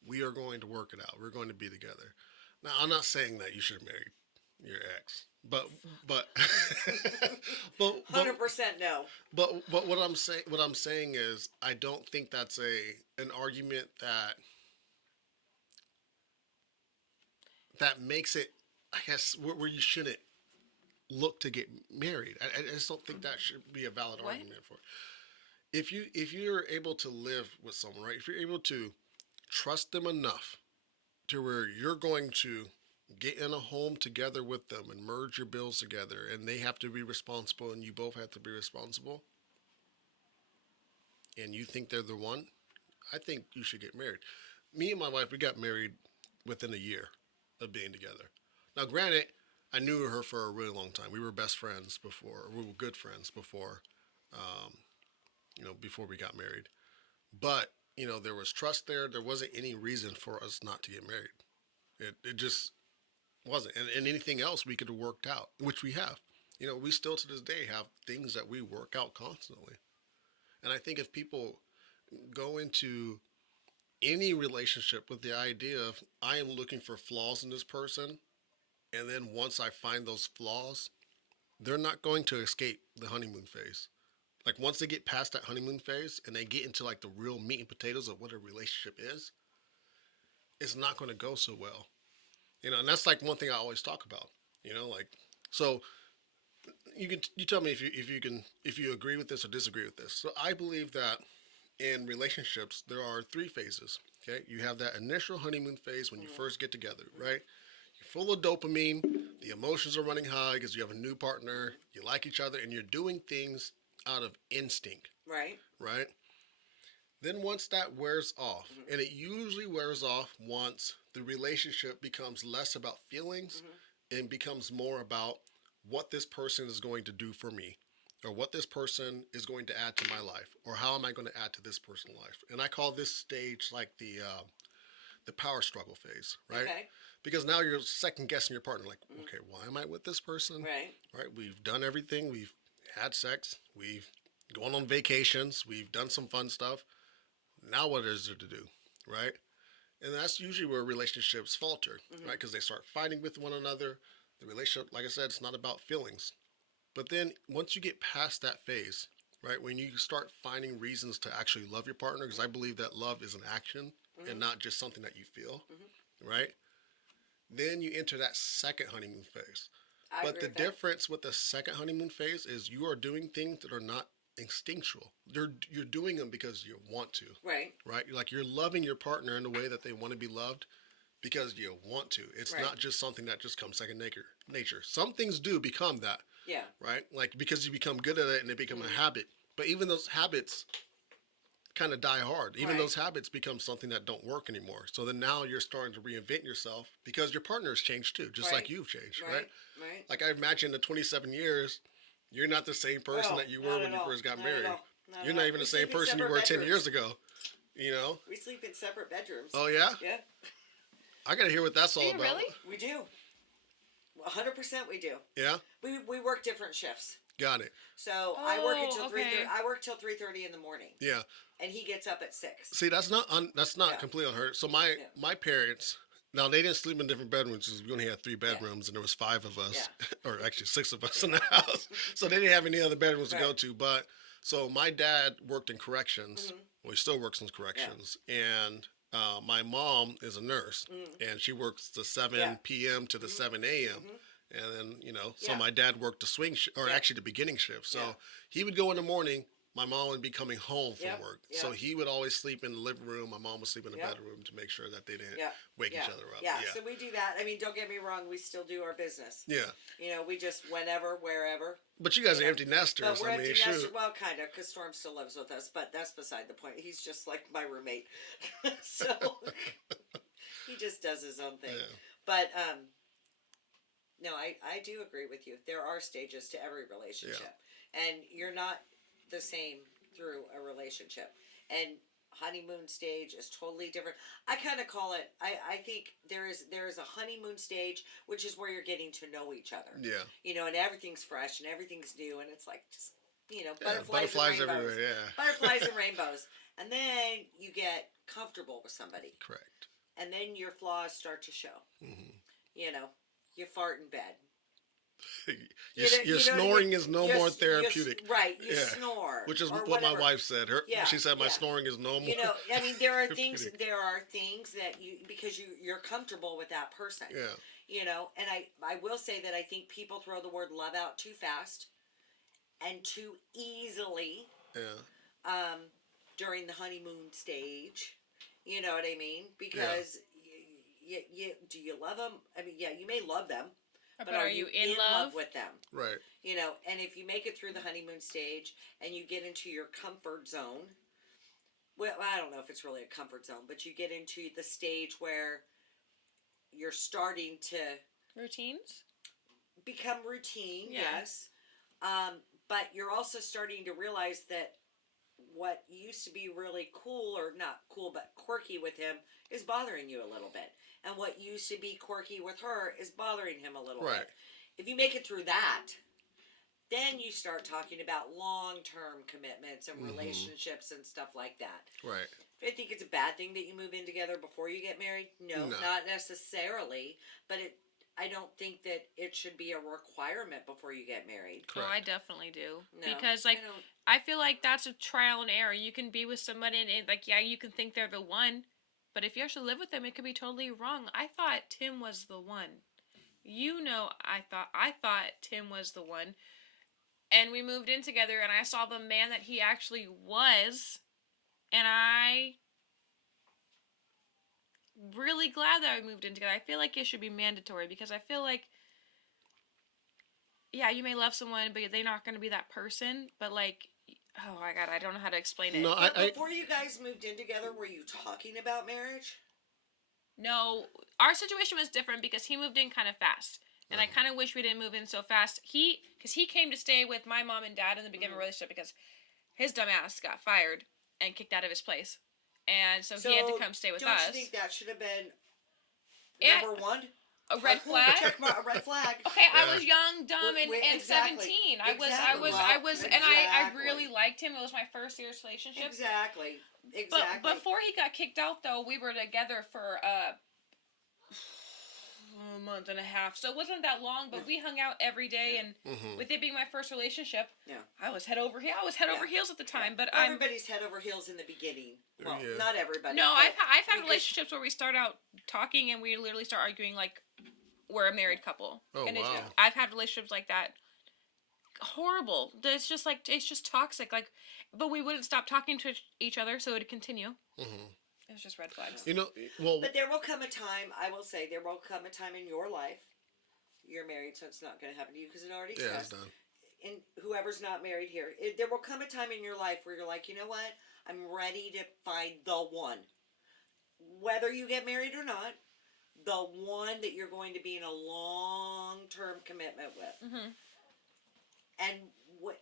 we are going to work it out. We're going to be together. Now, I'm not saying that you should marry your ex, but 100% no. But what I'm saying is I don't think that's an argument that makes it, I guess, where you shouldn't look to get married. I just don't think that should be a valid What? argument for it. If you're able to live with someone, right? If you're able to trust them enough to where you're going to get in a home together with them and merge your bills together, and they have to be responsible and you both have to be responsible, and you think they're the one, I think you should get married. Me and my wife, we got married within a year of being together. Now, granted, I knew her for a really long time. We were best friends before. We were good friends before, before we got married. But, there was trust there. There wasn't any reason for us not to get married. It just wasn't. And anything else we could have worked out, which we have. We still to this day have things that we work out constantly. And I think if people go into any relationship with the idea of, I am looking for flaws in this person, and then once I find those flaws, they're not going to escape the honeymoon phase. Like once they get past that honeymoon phase and they get into like the real meat and potatoes of what a relationship is, it's not going to go so well. And that's like one thing I always talk about. So you tell me if you agree with this or disagree with this. So I believe that in relationships there are 3 phases. Okay, you have that initial honeymoon phase when you first get together, right? You're full of dopamine, the emotions are running high because you have a new partner, you like each other, and you're doing things out of instinct, Right. right? Then once that wears off, and it usually wears off once the relationship becomes less about feelings and becomes more about what this person is going to do for me, or what this person is going to add to my life, or how am I going to add to this person's life. And I call this stage like the power struggle phase, right? Okay. Because now you're second guessing your partner, like, okay, why am I with this person? Right. Right? We've done everything. We've had sex. We've gone on vacations. We've done some fun stuff. Now what is there to do, right? And that's usually where relationships falter, right? Because they start fighting with one another. The relationship, like I said, it's not about feelings. But then once you get past that phase, right, when you start finding reasons to actually love your partner, because I believe that love is an action and not just something that you feel, right? Then you enter that second honeymoon phase. I But agree the with that. difference with the second honeymoon phase is you are doing things that are not instinctual. You're doing them because you want to, Right. right? You're loving your partner in the way that they want to be loved because you want to. It's Right. not just something that just comes second nature. Some things do become that, Yeah. right? Like because you become good at it and they become a habit. But even those habits kind of die hard. Even Right. those habits become something that don't work anymore. So then now you're starting to reinvent yourself because your partner has changed too, just like Right. you've changed, Right. right? Right. Like I imagine in 27 years, you're not the same person No, that you not were when at you all. first got Not at married. all. Not You're at not all. even We the same sleep in person you separate were 10 bedrooms. years ago. You know? We sleep in separate bedrooms. Oh yeah? Yeah, I gotta hear what that's all Do you about. really? we do. 100% we do. Yeah? We work different shifts. Got it. So I work until Oh, 3:30. okay. I work till 3:30 in the morning, Yeah. and he gets up at 6. See, that's not Yeah. completely unheard. So my Yeah. my parents, now they didn't sleep in different bedrooms because we only had 3 bedrooms and there was 5 of us, Yeah. or actually 6 of us in the house. So they didn't have any other bedrooms to go Right. to. But so my dad worked in corrections. Well, he still works in corrections, and my mom is a nurse, and she works the 7 Yeah. p.m. to the 7 a.m. And then, so Yeah. my dad worked the swing or Yeah. actually the beginning shift. So Yeah. he would go in the morning. My mom would be coming home from Yep, work. yep. So he would always sleep in the living room. My mom would sleep in the Yep. bedroom to make sure that they didn't Yeah. wake yeah. each other up. Yeah. So we do that. I mean, don't get me wrong. We still do our business. Yeah. You know, we just whenever, wherever. But you guys are Yeah. empty nesters. But we're I mean, empty nester. shoot. Well, kind of, because Storm still lives with us, but that's beside the point. He's just like my roommate, so he just does his own thing. Yeah. But no, I do agree with you. There are stages to every relationship, and you're not the same through a relationship. And honeymoon stage is totally different. I kind of call it. I think there is a honeymoon stage, which is where you're getting to know each other. Yeah. You know, and everything's fresh and everything's new, and it's like just Yeah, butterflies and rainbows. everywhere. Yeah. Butterflies and rainbows. And then you get comfortable with somebody, Correct. and then your flaws start to show. Mm-hmm. You know, you fart in bed. Your, You know- your you know, snoring is no you- more you- therapeutic. right, you Yeah. snore. Which is or what my whatever. wife said. Yeah, She said my yeah. snoring is no more. You know, I mean, there are things. therapeutic. There are things that because you're comfortable with that person. Yeah. You know, and I will say that I think people throw the word love out too fast, and too easily. Yeah. During the honeymoon stage, you know what I mean? Because you do you love them? I mean, yeah, you may love them, But are you in love love? with them? Right. You know, and if you make it through the honeymoon stage and you get into your comfort zone, well, I don't know if it's really a comfort zone, but you get into the stage where you're starting to Routines? become routine, Yeah. yes. But you're also starting to realize that what used to be really cool, or not cool, but quirky with him is bothering you a little bit. And what used to be quirky with her is bothering him a little Right. bit. If you make it through that, then you start talking about long-term commitments and relationships and stuff like that. Right. I think it's a bad thing that you move in together before you get married. No, No. not necessarily. But I don't think that it should be a requirement before you get married. Oh, I Correct. definitely do. No, Because, I like, don't. I feel like that's a trial and error. You can be with somebody and, like, yeah, you can think they're the one. But if you actually live with them, it could be totally wrong. I thought Tim was the one. You know, I thought Tim was the one. And we moved in together, and I saw the man that he actually was. And I really glad that we moved in together. I feel like it should be mandatory because I feel like, yeah, you may love someone, but they're not going to be that person. But, like, oh my god, I don't know how to explain it. No, But I before you guys moved in together, were you talking about marriage? No, our situation was different because he moved in kind of fast. And I kind of wish we didn't move in so fast. Because he came to stay with my mom and dad in the beginning of our relationship because his dumb ass got fired and kicked out of his place. And so he had to come stay with don't us. you think that should have been Yeah. number one? A red flag? Check mark, a red flag. Okay, I was young, dumb, and Exactly. 17. I was, Exactly. and I Exactly. really liked him. It was my first serious relationship. Exactly. But Exactly. before he got kicked out, though, we were together for a month and a half. So it wasn't that long, but we hung out every day. And with it being my first relationship, Yeah. I was head over heels at the time. But Everybody's head over heels in the beginning. Well, Yeah. not everybody. no, but I've had because- relationships where we start out talking and we literally start arguing like we're a married couple. Oh, And wow. I've had relationships like that. Horrible. It's just like it's just toxic. Like, but we wouldn't stop talking to each other, so it would continue. It was just red flags. you know, well, But there will come a time, I will say, there will come a time in your life. You're married, so it's not going to happen to you because it already yeah, has. it's done. And whoever's not married here, there will come a time in your life where you're like, you know what? I'm ready to find the one. Whether you get married or not, the one that you're going to be in a long-term commitment with. Mm-hmm. And what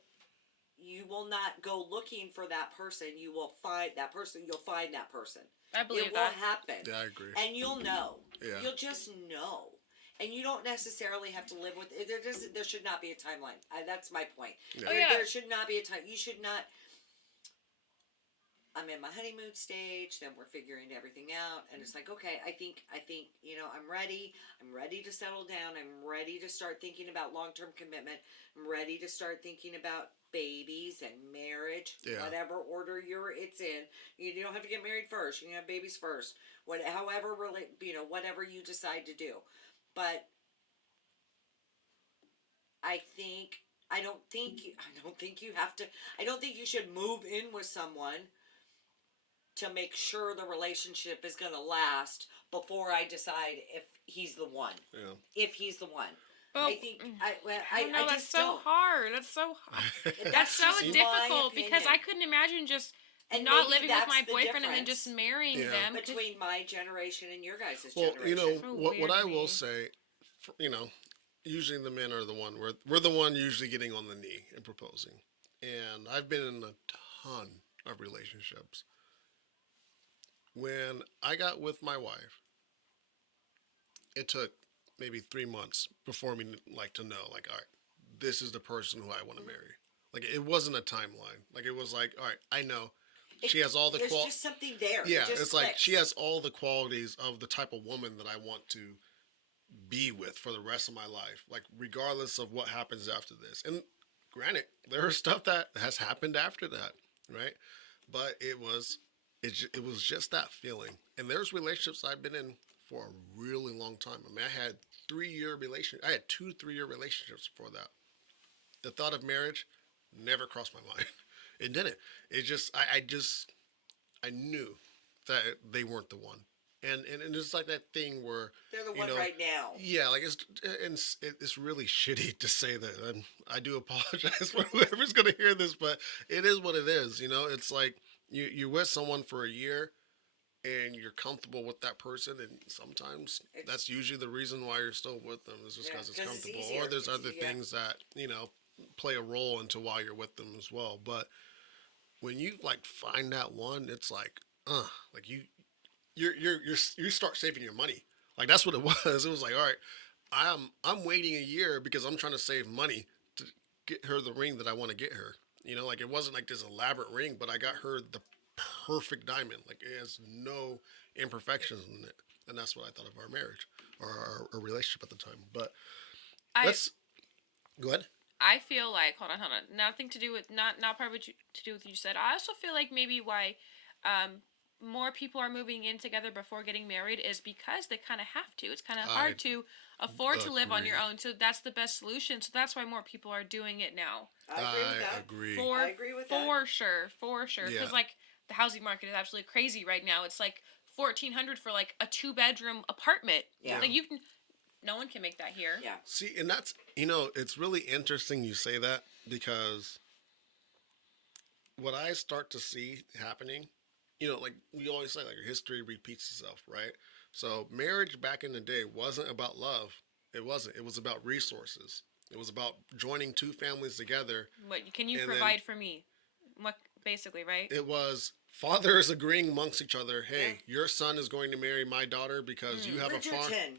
you will not go looking for that person. You will find that person. You'll find that person. I believe it will that. happen. Yeah, I agree. And you'll know. Yeah. You'll just know. And you don't necessarily have to live with it. There should not be a timeline. That's my point. Yeah. Oh, yeah. There should not be a time. You should not. I'm in my honeymoon stage. Then we're figuring everything out, and it's like, okay, I think, I'm ready. I'm ready to settle down. I'm ready to start thinking about long-term commitment. I'm ready to start thinking about babies and marriage, Yeah. whatever order it's in. You don't have to get married first. You can have babies first. Whatever you decide to do. But I don't think you have to. I don't think you should move in with someone to make sure the relationship is going to last before I decide if he's the one. Yeah. If he's the one. But I think I don't know, I that's just so don't. hard. That's so hard. That's so just my difficult because opinion. I couldn't imagine just And not maybe living with that's my the boyfriend and then difference just marrying Yeah. them. 'cause- between my generation and your guys' Well, generation. you know So what weird I to will me. say, usually the men are the one we're the one usually getting on the knee and proposing, and I've been in a ton of relationships. When I got with my wife, it took maybe 3 months before me to know, like, all right, this is the person who I want to marry. Like, it wasn't a timeline. Like, it was like, all right, I know she has all the There's just something there. yeah, It just it's like clicks. she has all the qualities of the type of woman that I want to be with for the rest of my life, like regardless of what happens after this. And granted, there are stuff that has happened after that, right? But it was just that feeling. And there's relationships I've been in for a really long time. I mean, I had 2 3-year relationships before that. The thought of marriage never crossed my mind. It didn't. It just I knew that they weren't the one. And it's like that thing where They're the one right now. yeah, like it's really shitty to say that. And I do apologize for whoever's gonna hear this, but it is what it is. It's like you're with someone for a year, and you're comfortable with that person, and sometimes that's usually the reason why you're still with them is just because it's 'cause it's comfortable, easier. or there's It's other easier. things that play a role into why you're with them as well. But when you find that one, it's like like you start saving your money. Like that's what it was. It was like, all right, I'm waiting a year because I'm trying to save money to get her the ring that I want to get her. Like it wasn't like this elaborate ring, but I got her the perfect diamond. Like it has no imperfections in it, and that's what I thought of our marriage or our relationship at the time. But let's go ahead. I feel like hold on. Nothing to do with not part of what to do with what you said. I also feel like maybe why more people are moving in together before getting married is because they kind of have to. It's kind of hard to afford to live on your agree. own. So that's the best solution. So that's why more people are doing it now. I agree with that. agree. I agree with that. For sure. Because Yeah. the housing market is absolutely crazy right now. It's like $1,400 for like a 2-bedroom apartment. Yeah. Like no one can make that here. Yeah. See, and that's it's really interesting you say that because what I start to see happening, you know, like we always say, like history repeats itself, right? So marriage back in the day wasn't about love. It wasn't. It was about resources. It was about joining two families together. What can you And then- provide for me? What basically, right? It was fathers agreeing amongst each other, hey, your son is going to marry my daughter because you have a farm. Bridgerton.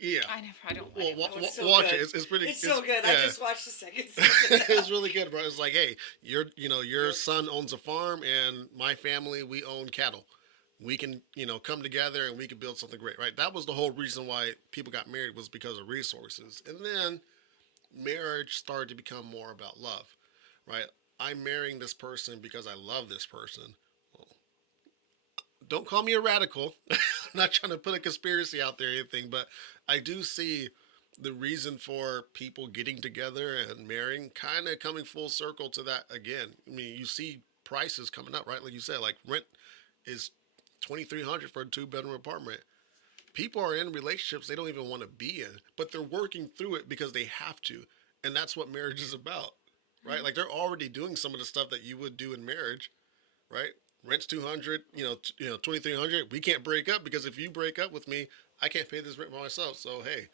Yeah. I don't. Well, Oh, it's so watch good. it. It's pretty. It's so good. I yeah. just watched the second season. It's really good, bro. It's like, hey, your son owns a farm, and my family, we own cattle. We can, come together and we can build something great, right? That was the whole reason why people got married, was because of resources. And then marriage started to become more about love, right? I'm marrying this person because I love this person. Well, don't call me a radical. I'm not trying to put a conspiracy out there or anything, but I do see the reason for people getting together and marrying kind of coming full circle to that again. I mean, you see prices coming up, right? Like you said, like rent is $2,300 for a 2-bedroom apartment. People are in relationships they don't even want to be in, but they're working through it because they have to. And that's what marriage is about, right? Mm-hmm. Like they're already doing some of the stuff that you would do in marriage, right? Rent's $200, $2,300. We can't break up because if you break up with me, I can't pay this rent by myself. So hey,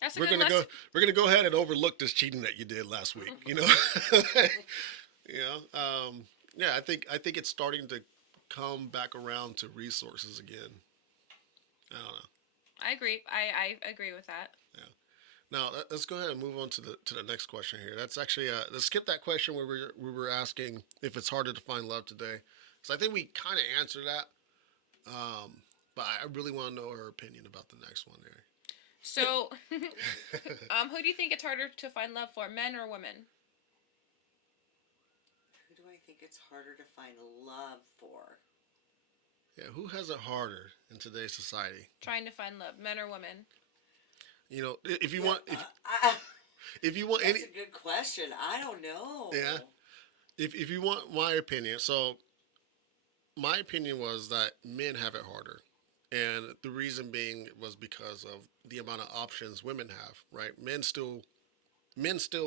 That's a we're good gonna lesson. we're gonna go ahead and overlook this cheating that you did last week. Yeah, I think it's starting to come back around to resources again. I don't know. I agree. I agree with that. Now let's go ahead and move on to the next question here. That's actually let's skip that question where we were asking if it's harder to find love today. So I think we kind of answered that, but I really want to know her opinion about the next one there. So, who do you think it's harder to find love for, men or women? Who do I think it's harder to find love for? Yeah, who has it harder in today's society? Trying to find love, men or women? If you want, if you want That's any, a good question. I don't know. Yeah. if you want my opinion, so my opinion was that men have it harder. And the reason being was because of the amount of options women have, right? Men still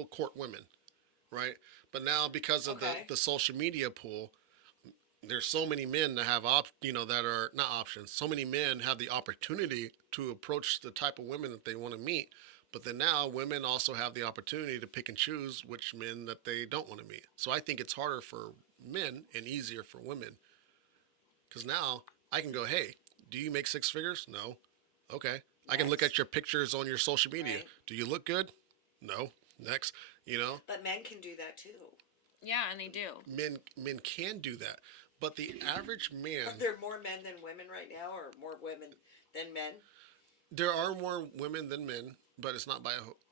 court women, right? But now because of Okay. the social media pool, there's so many men that have that are not options. So many men have the opportunity to approach the type of women that they want to meet. But then now women also have the opportunity to pick and choose which men that they don't want to meet. So I think it's harder for men and easier for women. Because now I can go, hey, do you make 6 figures? No. Okay. I can look Next. at your pictures on your social media. Right. Do you look good? No. Next. But men can do that too. Yeah, and they do. Men can do that. But the average man, Are there more men than women right now, or more women than men? there are more women than men, but it's not by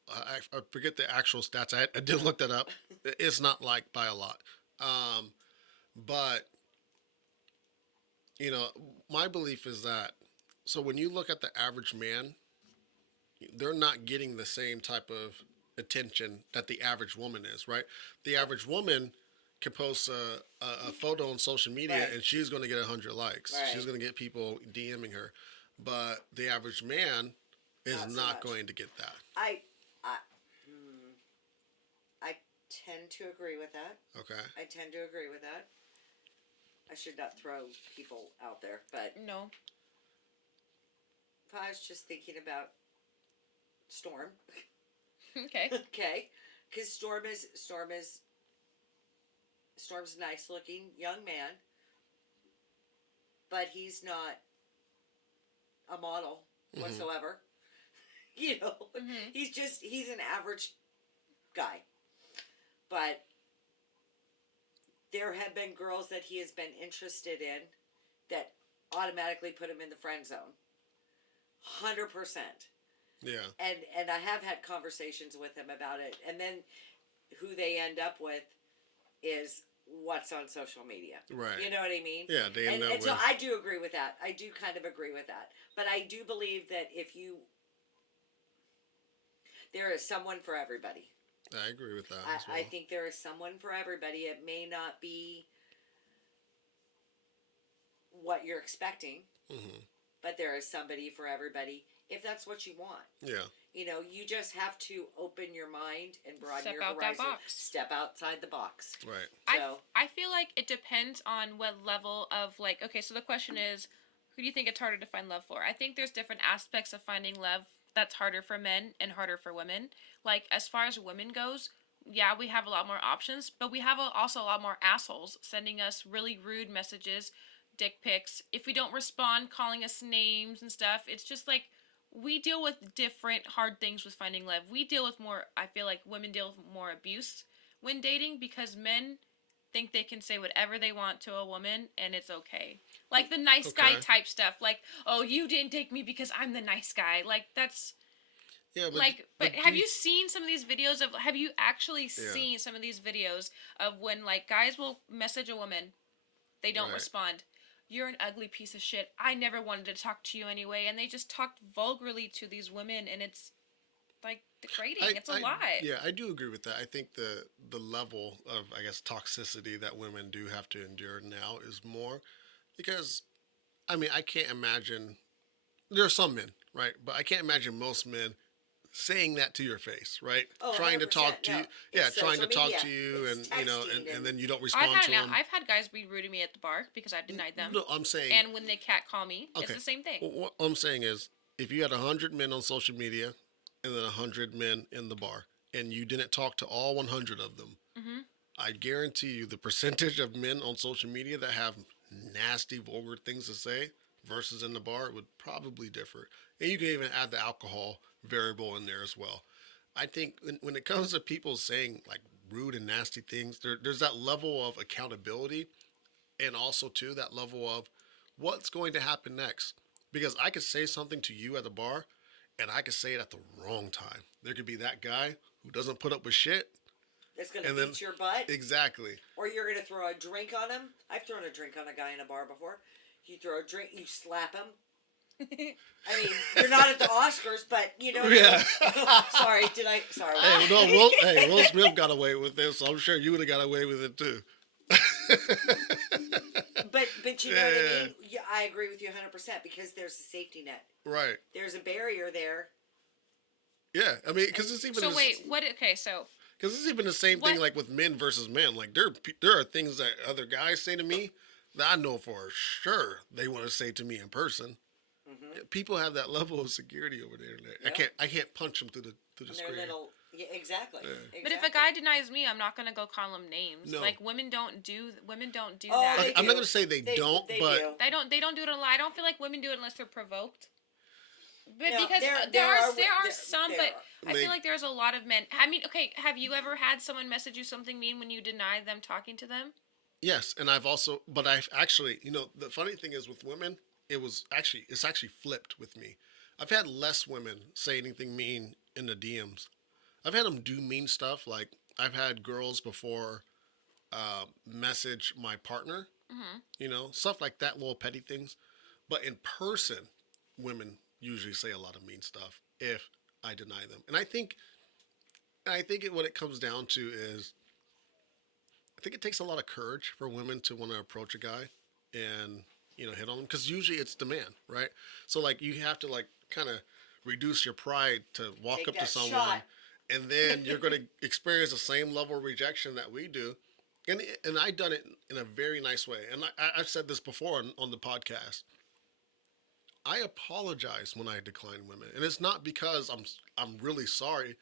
I forget the actual stats. I did look that up. It's not like by a lot. But my belief is that, so when you look at the average man, they're not getting the same type of attention that the average woman is, right? The average woman can post a photo on social media Right. and she's going to get 100 likes. Right. She's going to get people DMing her. But the average man is Not so not much. going to get that. I tend to agree with that. Okay. I tend to agree with that. I should not throw people out there, but No. if I was just thinking about Storm, Okay. okay, because Storm's a nice looking young man, but he's not a model whatsoever. He's an average guy. But there have been girls that he has been interested in that automatically put him in the friend zone. 100%. Yeah. And I have had conversations with him about it. And then who they end up with is what's on social media. Right. You know what I mean? Yeah, they end up and so with- I do agree with that. I do kind of agree with that. But I do believe that there is someone for everybody. I agree with that as well. I think there is someone for everybody. It may not be what you're expecting, Mhm. but there is somebody for everybody. if that's what you want. Yeah. You know, you just have to open your mind and broaden Step your out that horizon. box. Step outside the box. Right. So, I feel like it depends on what level of like. Okay, so the question is, who do you think it's harder to find love for? I think there's different aspects of finding love that's harder for men and harder for women. Like as far as women goes, yeah, we have a lot more options, but we have also a lot more assholes sending us really rude messages, dick pics. If we don't respond, calling us names and stuff. It's just like we deal with different hard things with finding love. We deal with more. I feel like women deal with more abuse when dating because men think they can say whatever they want to a woman and it's okay. Like the nice guy Okay. type stuff. Like, oh, you didn't take me because I'm the nice guy. Like that's Yeah, but like, but do have you seen some of these videos of? Have you actually Yeah. seen some of these videos of when like guys will message a woman, they don't Right. respond. You're an ugly piece of shit. I never wanted to talk to you anyway, and they just talked vulgarly to these women, and it's like degrading. It's a lot. Yeah, I do agree with that. I think the level of I guess toxicity that women do have to endure now is more because I mean I can't imagine there are some men, right? But I can't imagine most men saying that to your face, right? Oh, trying to 100%, talk to no. you. Yeah, It's trying to social talk media. to you It's and you know texting and and- then you don't I've respond had to them. I've had guys be rude to me at the bar because I denied them. No, I'm saying And when they catcall me, it's Okay. the same thing. What I'm saying is, if you had 100 men on social media and then 100 men in the bar, and you didn't talk to all 100 of them, I guarantee you the percentage of men on social media that have nasty, vulgar things to say versus in the bar would probably differ. And you can even add the alcohol variable in there as well. I think when it comes to people saying like rude and nasty things, there's that level of accountability and also too that level of what's going to happen next because I could say something to you at the bar and I could say it at the wrong time. There could be that guy who doesn't put up with shit. That's going to And then- beat your butt. Exactly. Or you're going to throw a drink on him. I've thrown a drink on a guy in a bar before. You throw a drink, you slap him. I mean, you're not at the Oscars, but you know. Yeah. Sorry, did I? Sorry. Hey, no, Will Smith got away with this, so I'm sure you would have got away with it too. But you know what I mean? Yeah, I agree with you 100% because there's a safety net. Right. There's a barrier there. Yeah. I mean, because it's even So wait, what? Okay, so because it's even the same thing What- like with men versus men. Like there are things that other guys say to me that I know for sure they want to say to me in person. People have that level of security over there. Like, Yeah. I can't punch them through the And they're screen. little. Yeah, exactly. but if a guy denies me, I'm not gonna go call him names. No. Like women don't do Oh, that. they I'm do. not gonna say they don't, but do. They don't do it a lot. I don't feel like women do it unless they're provoked. But No, because there there are there- some, there but are. I They- feel like there's a lot of men. I mean, okay, have you ever had someone message you something mean when you deny them talking to them? yes, and I've actually, the funny thing is with women, it's actually flipped with me. I've had less women say anything mean in the DMs. I've had them do mean stuff. Like I've had girls before message my partner, stuff like that, little petty things. But in person, women usually say a lot of mean stuff if I deny them. And I think what it comes down to is I think it takes a lot of courage for women to want to approach a guy and hit on them because usually it's the man, right? So like you have to like kind of reduce your pride to walk Take up to that someone, shot. and then you're going to experience the same level of rejection that we do. And I done it in a very nice way. And I've said this before on the podcast. I apologize when I decline women, and it's not because I'm really sorry.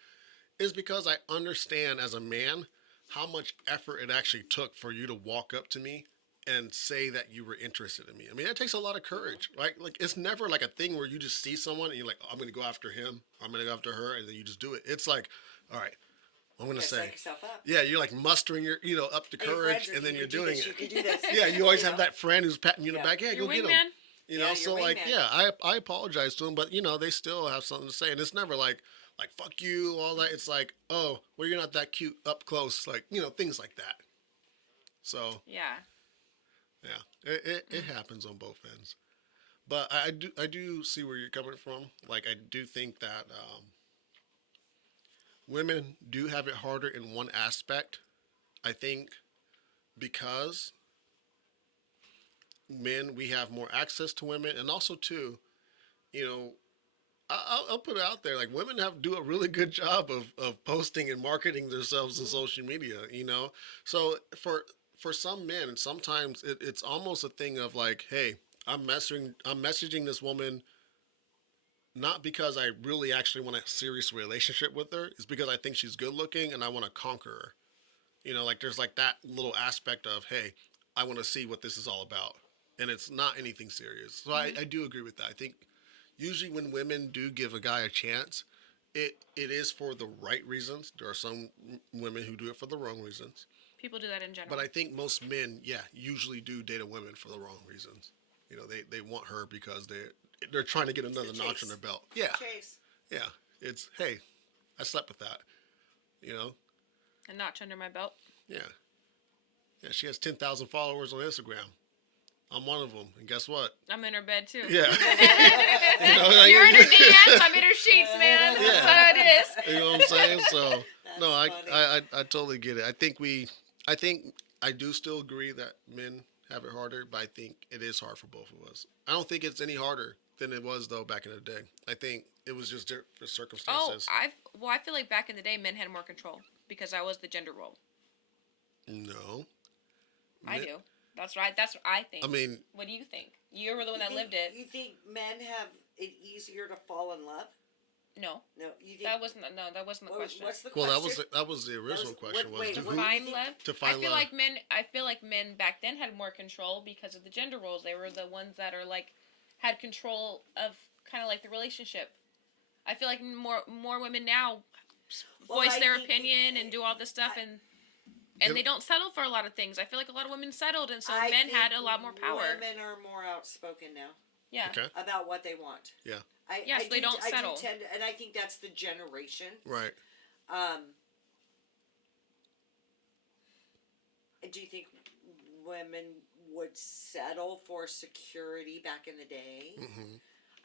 It's because I understand as a man how much effort it actually took for you to walk up to me and say that you were interested in me. I mean, that takes a lot of courage, right? Like, it's never like a thing where you just see someone and you're like, oh, I'm going to go after him, or I'm going to go after her, and then you just do it. It's like, all right, I'm going to Gotta say, psych yourself up. yeah, you're like mustering your, up the Hey, courage, friends, and then you you're can do doing this, it. You can do this. Yeah, you always have know? that friend who's patting you in Yeah. the back. Yeah, Your go get him. wingman. Yeah, So your like, wingman. yeah, I apologize to them, but they still have something to say, and it's never like fuck you, all that. It's like, oh, well, you're not that cute up close, like things like that. So Yeah. yeah, it happens on both ends, but I do see where you're coming from. Like I do think that women do have it harder in one aspect. I think because men, we have more access to women, and also too, I'll put it out there. Like women do a really good job of posting and marketing themselves in social media. So for some men, sometimes it's almost a thing of like, hey, I'm messaging this woman not because I really actually want a serious relationship with her. It's because I think she's good looking and I want to conquer her. Like there's like that little aspect of, hey, I want to see what this is all about. And it's not anything serious. So I do agree with that. I think usually when women do give a guy a chance, it is for the right reasons. There are some women who do it for the wrong reasons. People do that in general. But I think most men, usually do date a woman for the wrong reasons. They want her because they're trying to get another notch on their belt. Yeah. Chase. Yeah. It's, hey, I slept with that. A notch under my belt. Yeah. Yeah, she has 10,000 followers on Instagram. I'm one of them. And guess what? I'm in her bed too. Yeah. You're in her DMs, I'm in her sheets, man. That's how it is. You know what I'm saying? So, That's no, funny. I totally get it. I think I do still agree that men have it harder, but I think it is hard for both of us. I don't think it's any harder than it was, though, back in the day. I think it was just different Oh, circumstances. I feel like back in the day, men had more control because I was the gender role. No. I Men- do. That's right. That's what I think. I mean, What do you think? You were the one that lived it. You think men have it easier to fall in love? No, No, you think that wasn't the question. What's the well, question? that was the original was- question. wait, Was what- who, Find think- love. to find I feel love. like men. I feel like men back then had more control because of the gender roles. They were the ones that are like had control of kind of like the relationship. I feel like more women now Well, voice I their think opinion and do all this stuff and they don't settle for a lot of things. I feel like a lot of women settled and so I men had think a lot more power. Women are more outspoken now Yeah. Okay. about what they want. Yeah. Yes, they don't settle. And I think that's the generation. Right. Do you think women would settle for security back in the day? Hmm.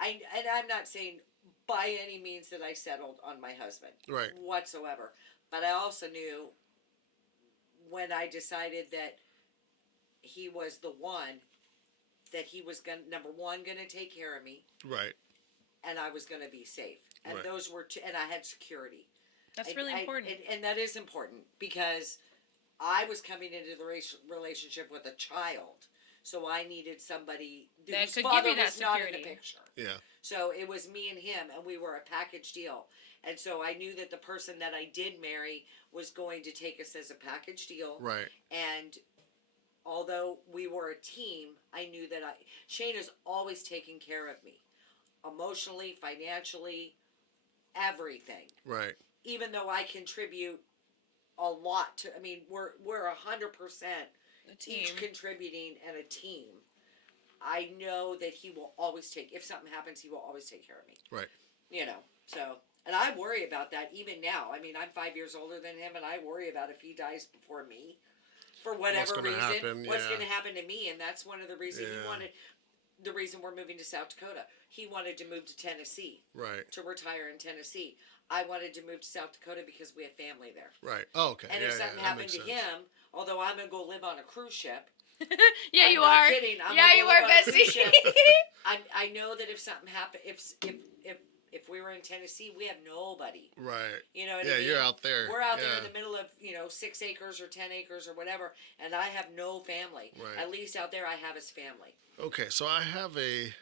I'm not saying by any means that I settled on my husband. Right. Whatsoever. But I also knew when I decided that he was the one, that he was number one gonna take care of me, Right. and I was gonna be safe. And Right. those were and I had security. That's really important. And that is important because I was coming into the relationship with a child, so I needed somebody That whose could give father you that was not in the security. picture. Yeah. So it was me and him, and we were a package deal. And so I knew that the person that I did marry was going to take us as a package deal. Right. And although we were a team, I knew that Shane has always taken care of me, emotionally, financially, everything. Right. Even though I contribute a lot to, I mean, we're 100% The team. each contributing and a team. I know that he will always if something happens, he will always take care of me. Right. So, and I worry about that even now. I mean, I'm 5 years older than him, and I worry about if he dies before me, for whatever gonna reason, happen, what's yeah. going to happen to me. And that's one of the reasons Yeah. the reason we're moving to South Dakota. He wanted to move to Tennessee, Right. to retire in Tennessee. I wanted to move to South Dakota because we have family there. Right. Oh, okay. And yeah, if something that happened makes to sense. him, although I'm going to go live on a cruise ship. Yeah, I'm you not are. kidding. I'm Yeah, gonna you go are, live on a cruise Bessie. ship. I know that if something happened, if we were in Tennessee, we have nobody. Right. You know what Yeah, I mean? you're out there. We're out there Yeah. in the middle of 6 acres or 10 acres or whatever, and I have no family. Right. At least out there, I have his family. Okay, so I have a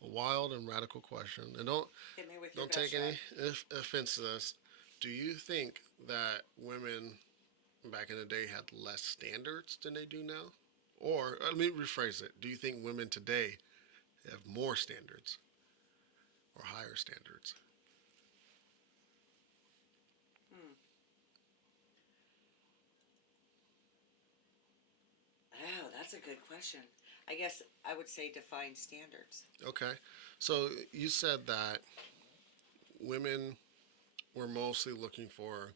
wild and radical question, and don't Hit me with your don't take best any shot. offense to this. Do you think that women back in the day had less standards than they do now? Or let me rephrase it. Do you think women today have more standards or higher standards? Oh, that's a good question. I guess I would say define standards. Okay. So you said that women were mostly looking for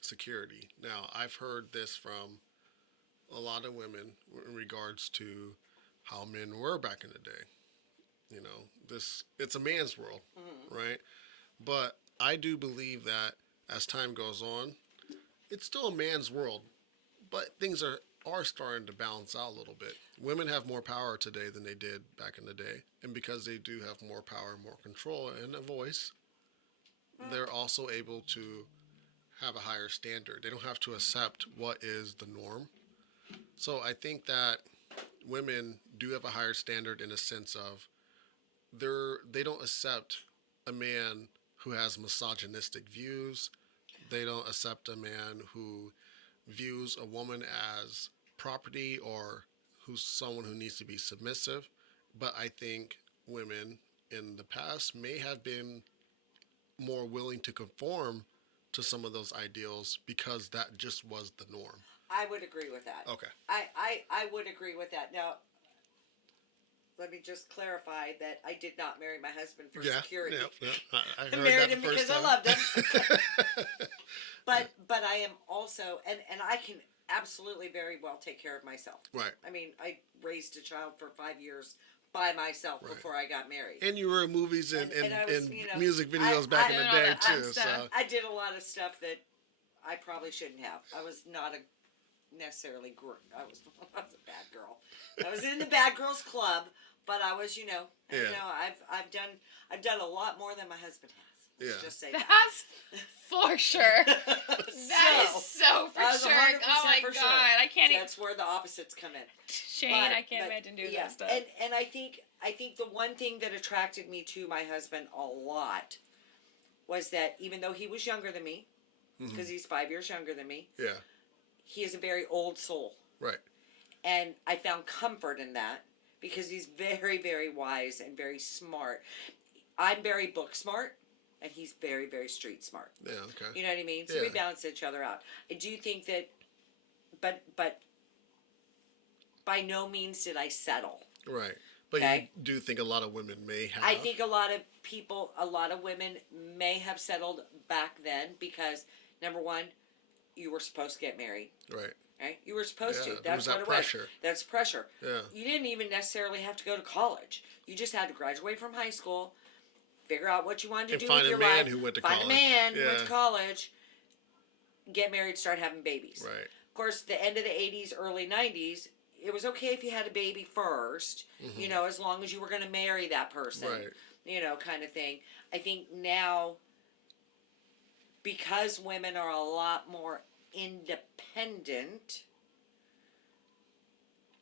security. Now, I've heard this from a lot of women in regards to how men were back in the day. It's a man's world, right? But I do believe that as time goes on, it's still a man's world, but things are are starting to balance out a little bit. Women have more power today than they did back in the day, and because they do have more power, more control, and a voice, they're also able to have a higher standard. They don't have to accept what is the norm. So I think that women do have a higher standard in a sense of they don't accept a man who has misogynistic views. They don't accept a man who views a woman as property or who's someone who needs to be submissive. But I think women in the past may have been more willing to conform to some of those ideals because that just was the norm. I would agree with that. Okay. I would agree with that. Now, let me just clarify that I did not marry my husband for security. Yeah. I I heard married that him the first because I time. loved him. But I am also, and I can absolutely very well take care of myself. Right. I mean, I raised a child for 5 years by myself Right. before I got married. And you were in movies and I was, music videos back in the doing all day that fun too. So stuff. I did a lot of stuff that I probably shouldn't have. I was not necessarily I was a bad girl. I was in the bad girls club, but I was, Yeah. I've done a lot more than my husband has. Let's Yeah. just say that. That's for sure. That is so for I was sure. 100% Oh my for god, sure. I can't even. That's where the opposites come in. Shane, But- I can't but, imagine doing yeah. that stuff. And I think the one thing that attracted me to my husband a lot was that even though he was younger than me, because he's 5 years younger than me, yeah. he is a very old soul. Right. And I found comfort in that because he's very, very wise and very smart. I'm very book smart, and he's very, very street smart. Yeah. Okay. You know what I mean? So Yeah. we balance each other out. I do think that, but by no means did I settle. Right. But Okay. you do think a lot of women may have. I think a lot of women may have settled back then because, number one, you were supposed to get married. Right. Right? You were supposed Yeah, to. there was That's what that it pressure. was. That's pressure. Yeah. You didn't even necessarily have to go to college. You just had to graduate from high school, figure out what you wanted to And do find with a your man life. who went to find college. a man who went to Yeah. college, get married, start having babies. Right. Of course, the end of the 80s, early 90s, it was okay if you had a baby first, you know, as long as you were going to marry that person, Right. you know, kind of thing. I think now, because women are a lot more independent,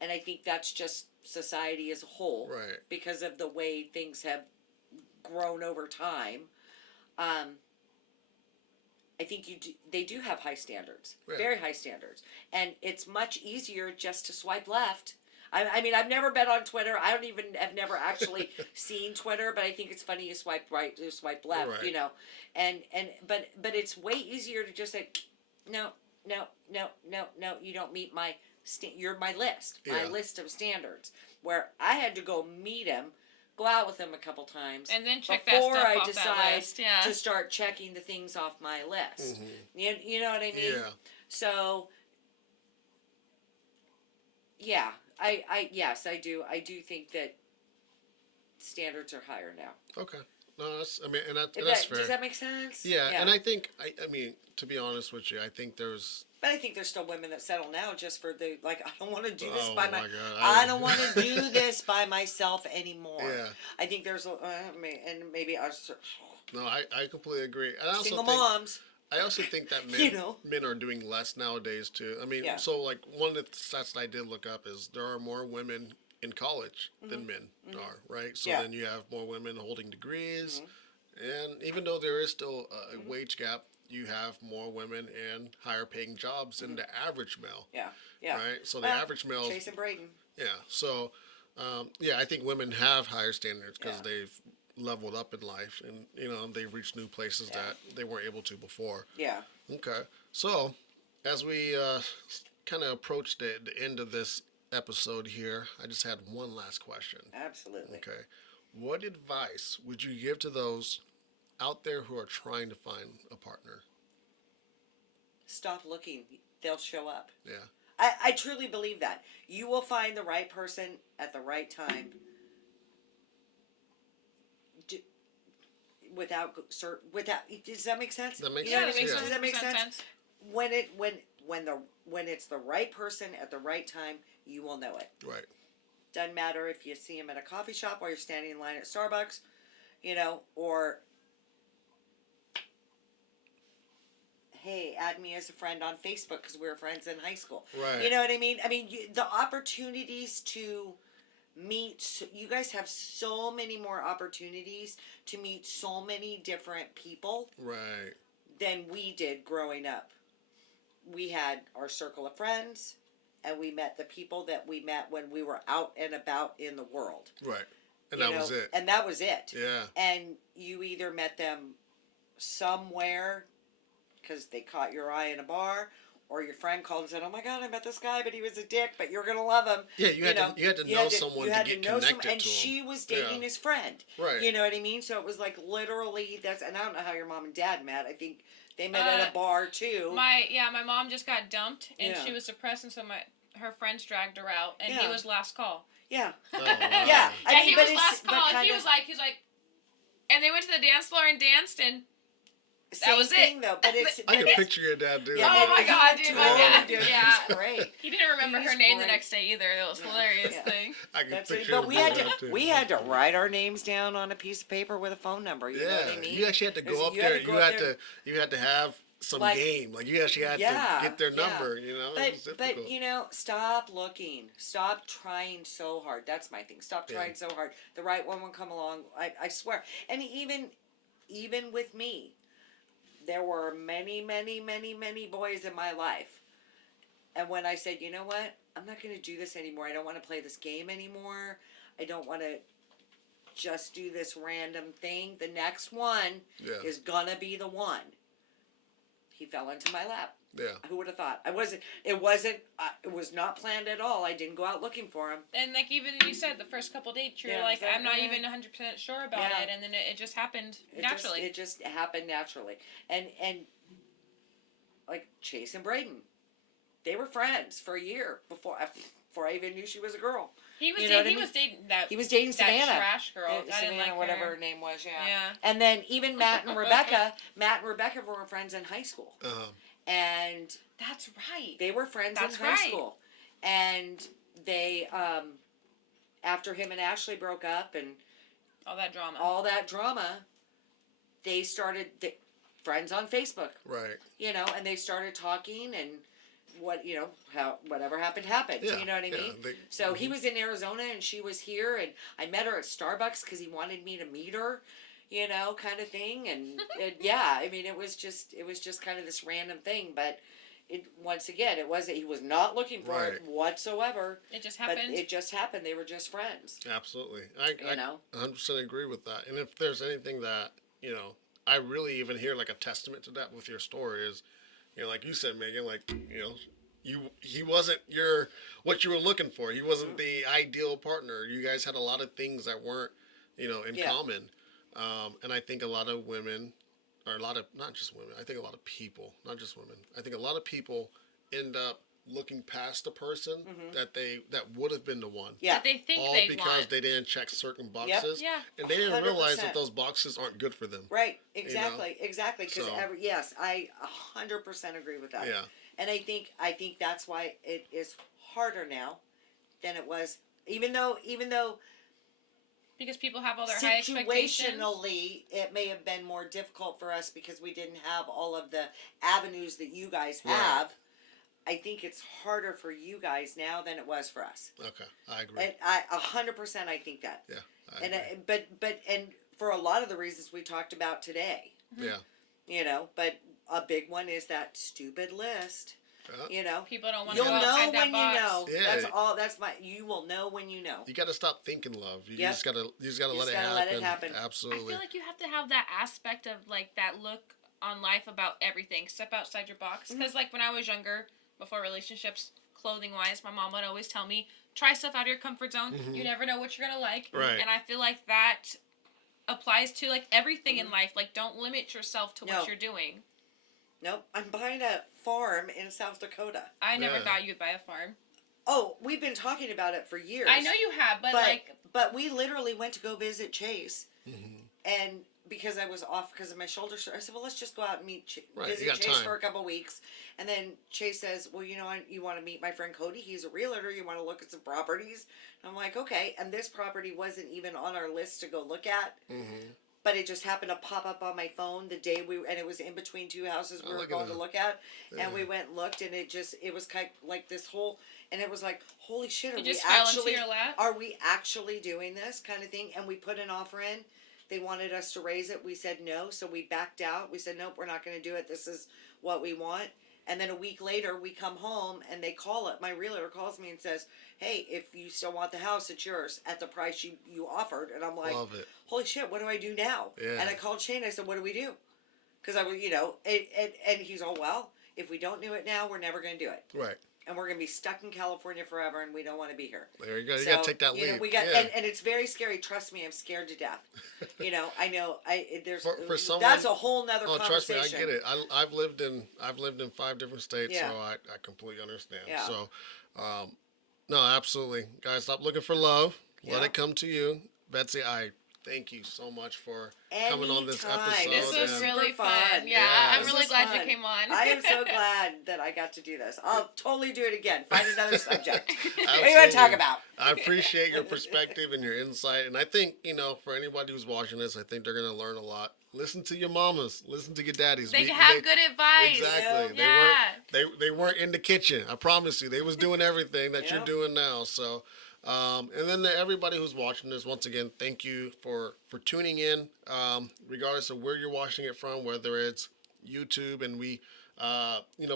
and I think that's just society as a whole, Right. because of the way things have grown over time. I think they do have high standards, Yeah. very high standards, and it's much easier just to swipe left. I mean, I've never been on Twitter. I don't even have never actually seen Twitter, but I think it's funny you swipe right, you swipe left, Right. you know, but it's way easier to just say, no, you don't meet my you're my list, my Yeah. list of standards. Where I had to go meet him, go out with him a couple times, And then check that before stuff I off that decide list, yeah. to start checking the things off my list. You know what I mean? Yeah. So, yeah, yes, I do think that standards are higher now. Okay. No, that's. I mean, and If that's fair. does that make sense? Yeah, and I think I mean, to be honest with you, I think there's. But I think there's still women that settle now just for the I don't want to do this Oh by my my. God, I don't want to do this by myself anymore. Yeah. I think there's and maybe us No, I completely agree. And I also single think, moms. I also think that men You know. men are doing less nowadays too. I mean, Yeah. so like one of the stats that I did look up is there are more women in college than men are, right? So Mm-hmm. Yeah. then you have more women holding degrees, Mm-hmm. and even though there is still a wage gap, you have more women in higher paying jobs than the average male, Yeah, yeah. right? So the Well, average male, Chase and Braden. yeah. So yeah, I think women have higher standards because Yeah. they've leveled up in life, and you know they've reached new places Yeah. that they weren't able to before. Yeah. Okay. So, as we kind of approach the end of this episode here, I just had one last question. Absolutely. Okay. What advice would you give to those out there who are trying to find a partner? Stop looking. They'll show up. Yeah. I truly believe that. You will find the right person at the right time. Without, does that make sense? That makes You know sense, what I mean? yeah. Does that make 100% sense? When when it's the right person at the right time, you will know it. Right. Doesn't matter if you see him at a coffee shop while you're standing in line at Starbucks, or hey, add me as a friend on Facebook because we were friends in high school. Right. You know what I mean? I mean, the opportunities to meet, you guys have so many more opportunities to meet so many different people Right. than we did growing up. We had our circle of friends, and we met the people that we met when we were out and about in the world. Right. And You that know, was it. And that was it. Yeah. And you either met them somewhere because they caught your eye in a bar, or your friend called and said, "Oh my God, I met this guy, but he was a dick, but you're gonna love him." Yeah, you had to know someone to get connected and to him. she was dating Yeah. his friend. Right. You know what I mean? So it was like literally and I don't know how your mom and dad met. I think they met at a bar too. My mom just got dumped and Yeah. she was depressed, and so her friends dragged her out, and he Yeah. was last call. Yeah. Oh, wow. Yeah. I mean, he but was it's- last but call. kind He of- was like, and they went to the dance floor and danced, and Same was it. thing though, but it's I can but picture your dad doing Yeah, that. Oh my he God, would dude, my totally dad. do it. Yeah. He's great. he didn't remember He's her name the great. next day either. That was hilarious Yeah. thing. I can That's it. picture But him we doing had that to too. we had to write our names down on a piece of paper with a phone number. You know what I mean? You actually had to go up You had there. to go You up had there. to. You had to have some Like, game. Like you actually had yeah, to get their yeah. number. You know, it was difficult. But stop looking. Stop trying so hard. That's my thing. Stop Yeah. trying so hard. The right one will come along. I swear. And even with me, there were many, many, many, many boys in my life. And when I said, you know what, I'm not going to do this anymore. I don't want to play this game anymore. I don't want to just do this random thing. The next one Yeah. is gonna be the one. He fell into my lap. Yeah. Who would have thought? It was not planned at all. I didn't go out looking for him. And like even you said, the first couple dates, you're Yeah, like, so- I'm not yeah. even 100% sure about Yeah. it, and then it just happened It naturally. It just happened naturally. And like Chase and Braden, they were friends for a year before I even knew she was a girl. he was you know what I he mean? was dating that He was dating that Savannah. trash girl. Yeah, I didn't Savannah, like whatever her. her name was. Yeah. Yeah. And then even Matt and Rebecca were friends in high school, and That's right. they were friends That's in high right. school, and they after him and Ashley broke up and All that drama. all that drama, they started friends on Facebook, Right. and they started talking and whatever happened Yeah. you know what I yeah, mean? they- So he was in Arizona and she was here, and I met her at Starbucks because he wanted me to meet her, kind of thing. And yeah, I mean, it was just kind of this random thing, but once again, he was not looking for it Right. whatsoever. It just But happened. it just happened. They were just friends. Absolutely. You I know? 100% agree with that. And if there's anything that, I really even hear like a testament to that with your story is, like you said, Megan, like, he wasn't what you were looking for. He wasn't the ideal partner. You guys had a lot of things that weren't, in Yeah. common. And I think a lot of women, or not just women, I think a lot of people, not just women, I think a lot of people end up looking past the person that would have been the one. Yeah. that they think All they because want. they didn't check certain boxes. Yeah. And they didn't realize that 100%. those boxes aren't good for them. Right. Exactly. Exactly. Because So- yes, I 100% agree with that. Yeah. And I think that's why it is harder now than it was. Even though Because people have all their high expectations. situationally it may have been more difficult for us because we didn't have all of the avenues that you guys Right. have. I think it's harder for you guys now than it was for us. Okay, I agree. And I 100% I think that. Yeah, I And agree. but for a lot of the reasons we talked about today, Yeah. but a big one is that stupid list. Yeah. People don't want to You'll go know outside that when box. you know. Yeah. That's all. You will know when you know. You got to stop thinking love. You Yep. just gotta let just it gotta happen. let it happen. Absolutely. I feel like you have to have that aspect of like that look on life about everything. Step outside your box. Mm-hmm. Because like when I was younger, before relationships, clothing wise, my mom would always tell me, try stuff out of your comfort zone. You never know what you're gonna like. Right. And I feel like that applies to like everything in life. Like don't limit yourself to No. what you're doing. Nope. I'm buying a farm in South Dakota. I never Yeah. thought you'd buy a farm. Oh, we've been talking about it for years. I know you have, but like but we literally went to go visit Chase, and because I was off because of my shoulder surgery, I said, well, let's just go out and meet Right, you visit got Chase time. for a couple weeks. And then Chase says, well, you know, you want to meet my friend Cody? He's a realtor. You want to look at some properties? And I'm like, okay. And this property wasn't even on our list to go look at. But it just happened to pop up on my phone the day and it was in between two houses we were look at going to that. look at. Yeah. And we went and looked, and it was kind of like this whole, and it was like, holy shit, It just fell into your lap? are we actually doing this kind of thing? And we put an offer in. They wanted us to raise it. We said no, so we backed out. We said, nope, we're not going to do it. This is what we want. And then a week later, we come home and they call it. My realtor calls me and says, hey, if you still want the house, it's yours at the price you offered. And I'm like, Love it. holy shit, what do I do now? Yeah. And I called Shane. I said, what do we do? Because I was, you know, and he's all, well, if we don't do it now, we're never going to do it. Right. And we're going to be stuck in California forever, and we don't want to be here. There you go. You So, got to take that you know, leap. we got, yeah. and it's very scary. Trust me, I'm scared to death. You know, I know. There's For someone- that's a whole nother Oh, trust me, I conversation. get it. I've lived in 5 different states, Yeah. so I completely understand. Yeah. So, no, absolutely, guys, stop looking for love. Let Yeah. it come to you, Betsy. I thank you so much for coming on this Anytime. episode. This was and- really Super fun. fun. Yeah, Yeah. I'm This really was glad fun. you came on. I am so glad that I got to do this. I'll totally do it again. Find another subject. What do you want to Absolutely. talk about? I appreciate your perspective and your insight, and I think for anybody who's watching this, I think they're gonna learn a lot. Listen to your mamas. Listen to your daddies. They can have good advice. Exactly. Yeah. They weren't in the kitchen. I promise you. They was doing everything that you're Yep. doing now. So, and then to everybody who's watching this, once again, thank you for tuning in. Regardless of where you're watching it from, whether it's YouTube, and we,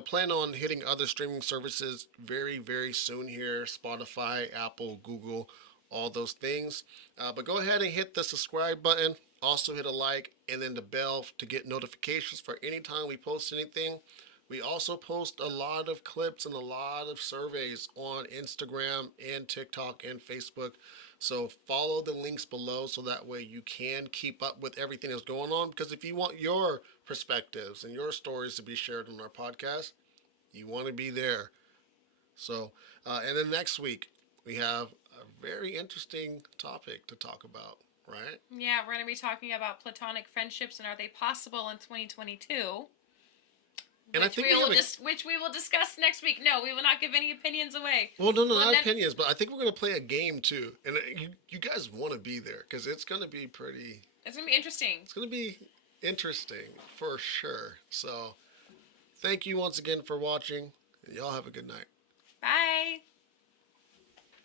plan on hitting other streaming services very, very soon here. Spotify, Apple, Google, all those things. But go ahead and hit the subscribe button. Also hit a like and then the bell to get notifications for any time we post anything. We also post a lot of clips and a lot of surveys on Instagram and TikTok and Facebook. So follow the links below so that way you can keep up with everything that's going on. Because if you want your perspectives and your stories to be shared on our podcast, you want to be there. So, and then next week, we have a very interesting topic to talk about, right? Yeah, we're going to be talking about platonic friendships and are they possible in 2022? And I think we have Which we will discuss next week. No, we will not give any opinions away. Well, no, Well, not then- opinions, but I think we're going to play a game too. And you guys want to be there because it's going to be pretty, It's going to be interesting. it's going to be interesting for sure. So thank you once again for watching. And y'all have a good night. Bye.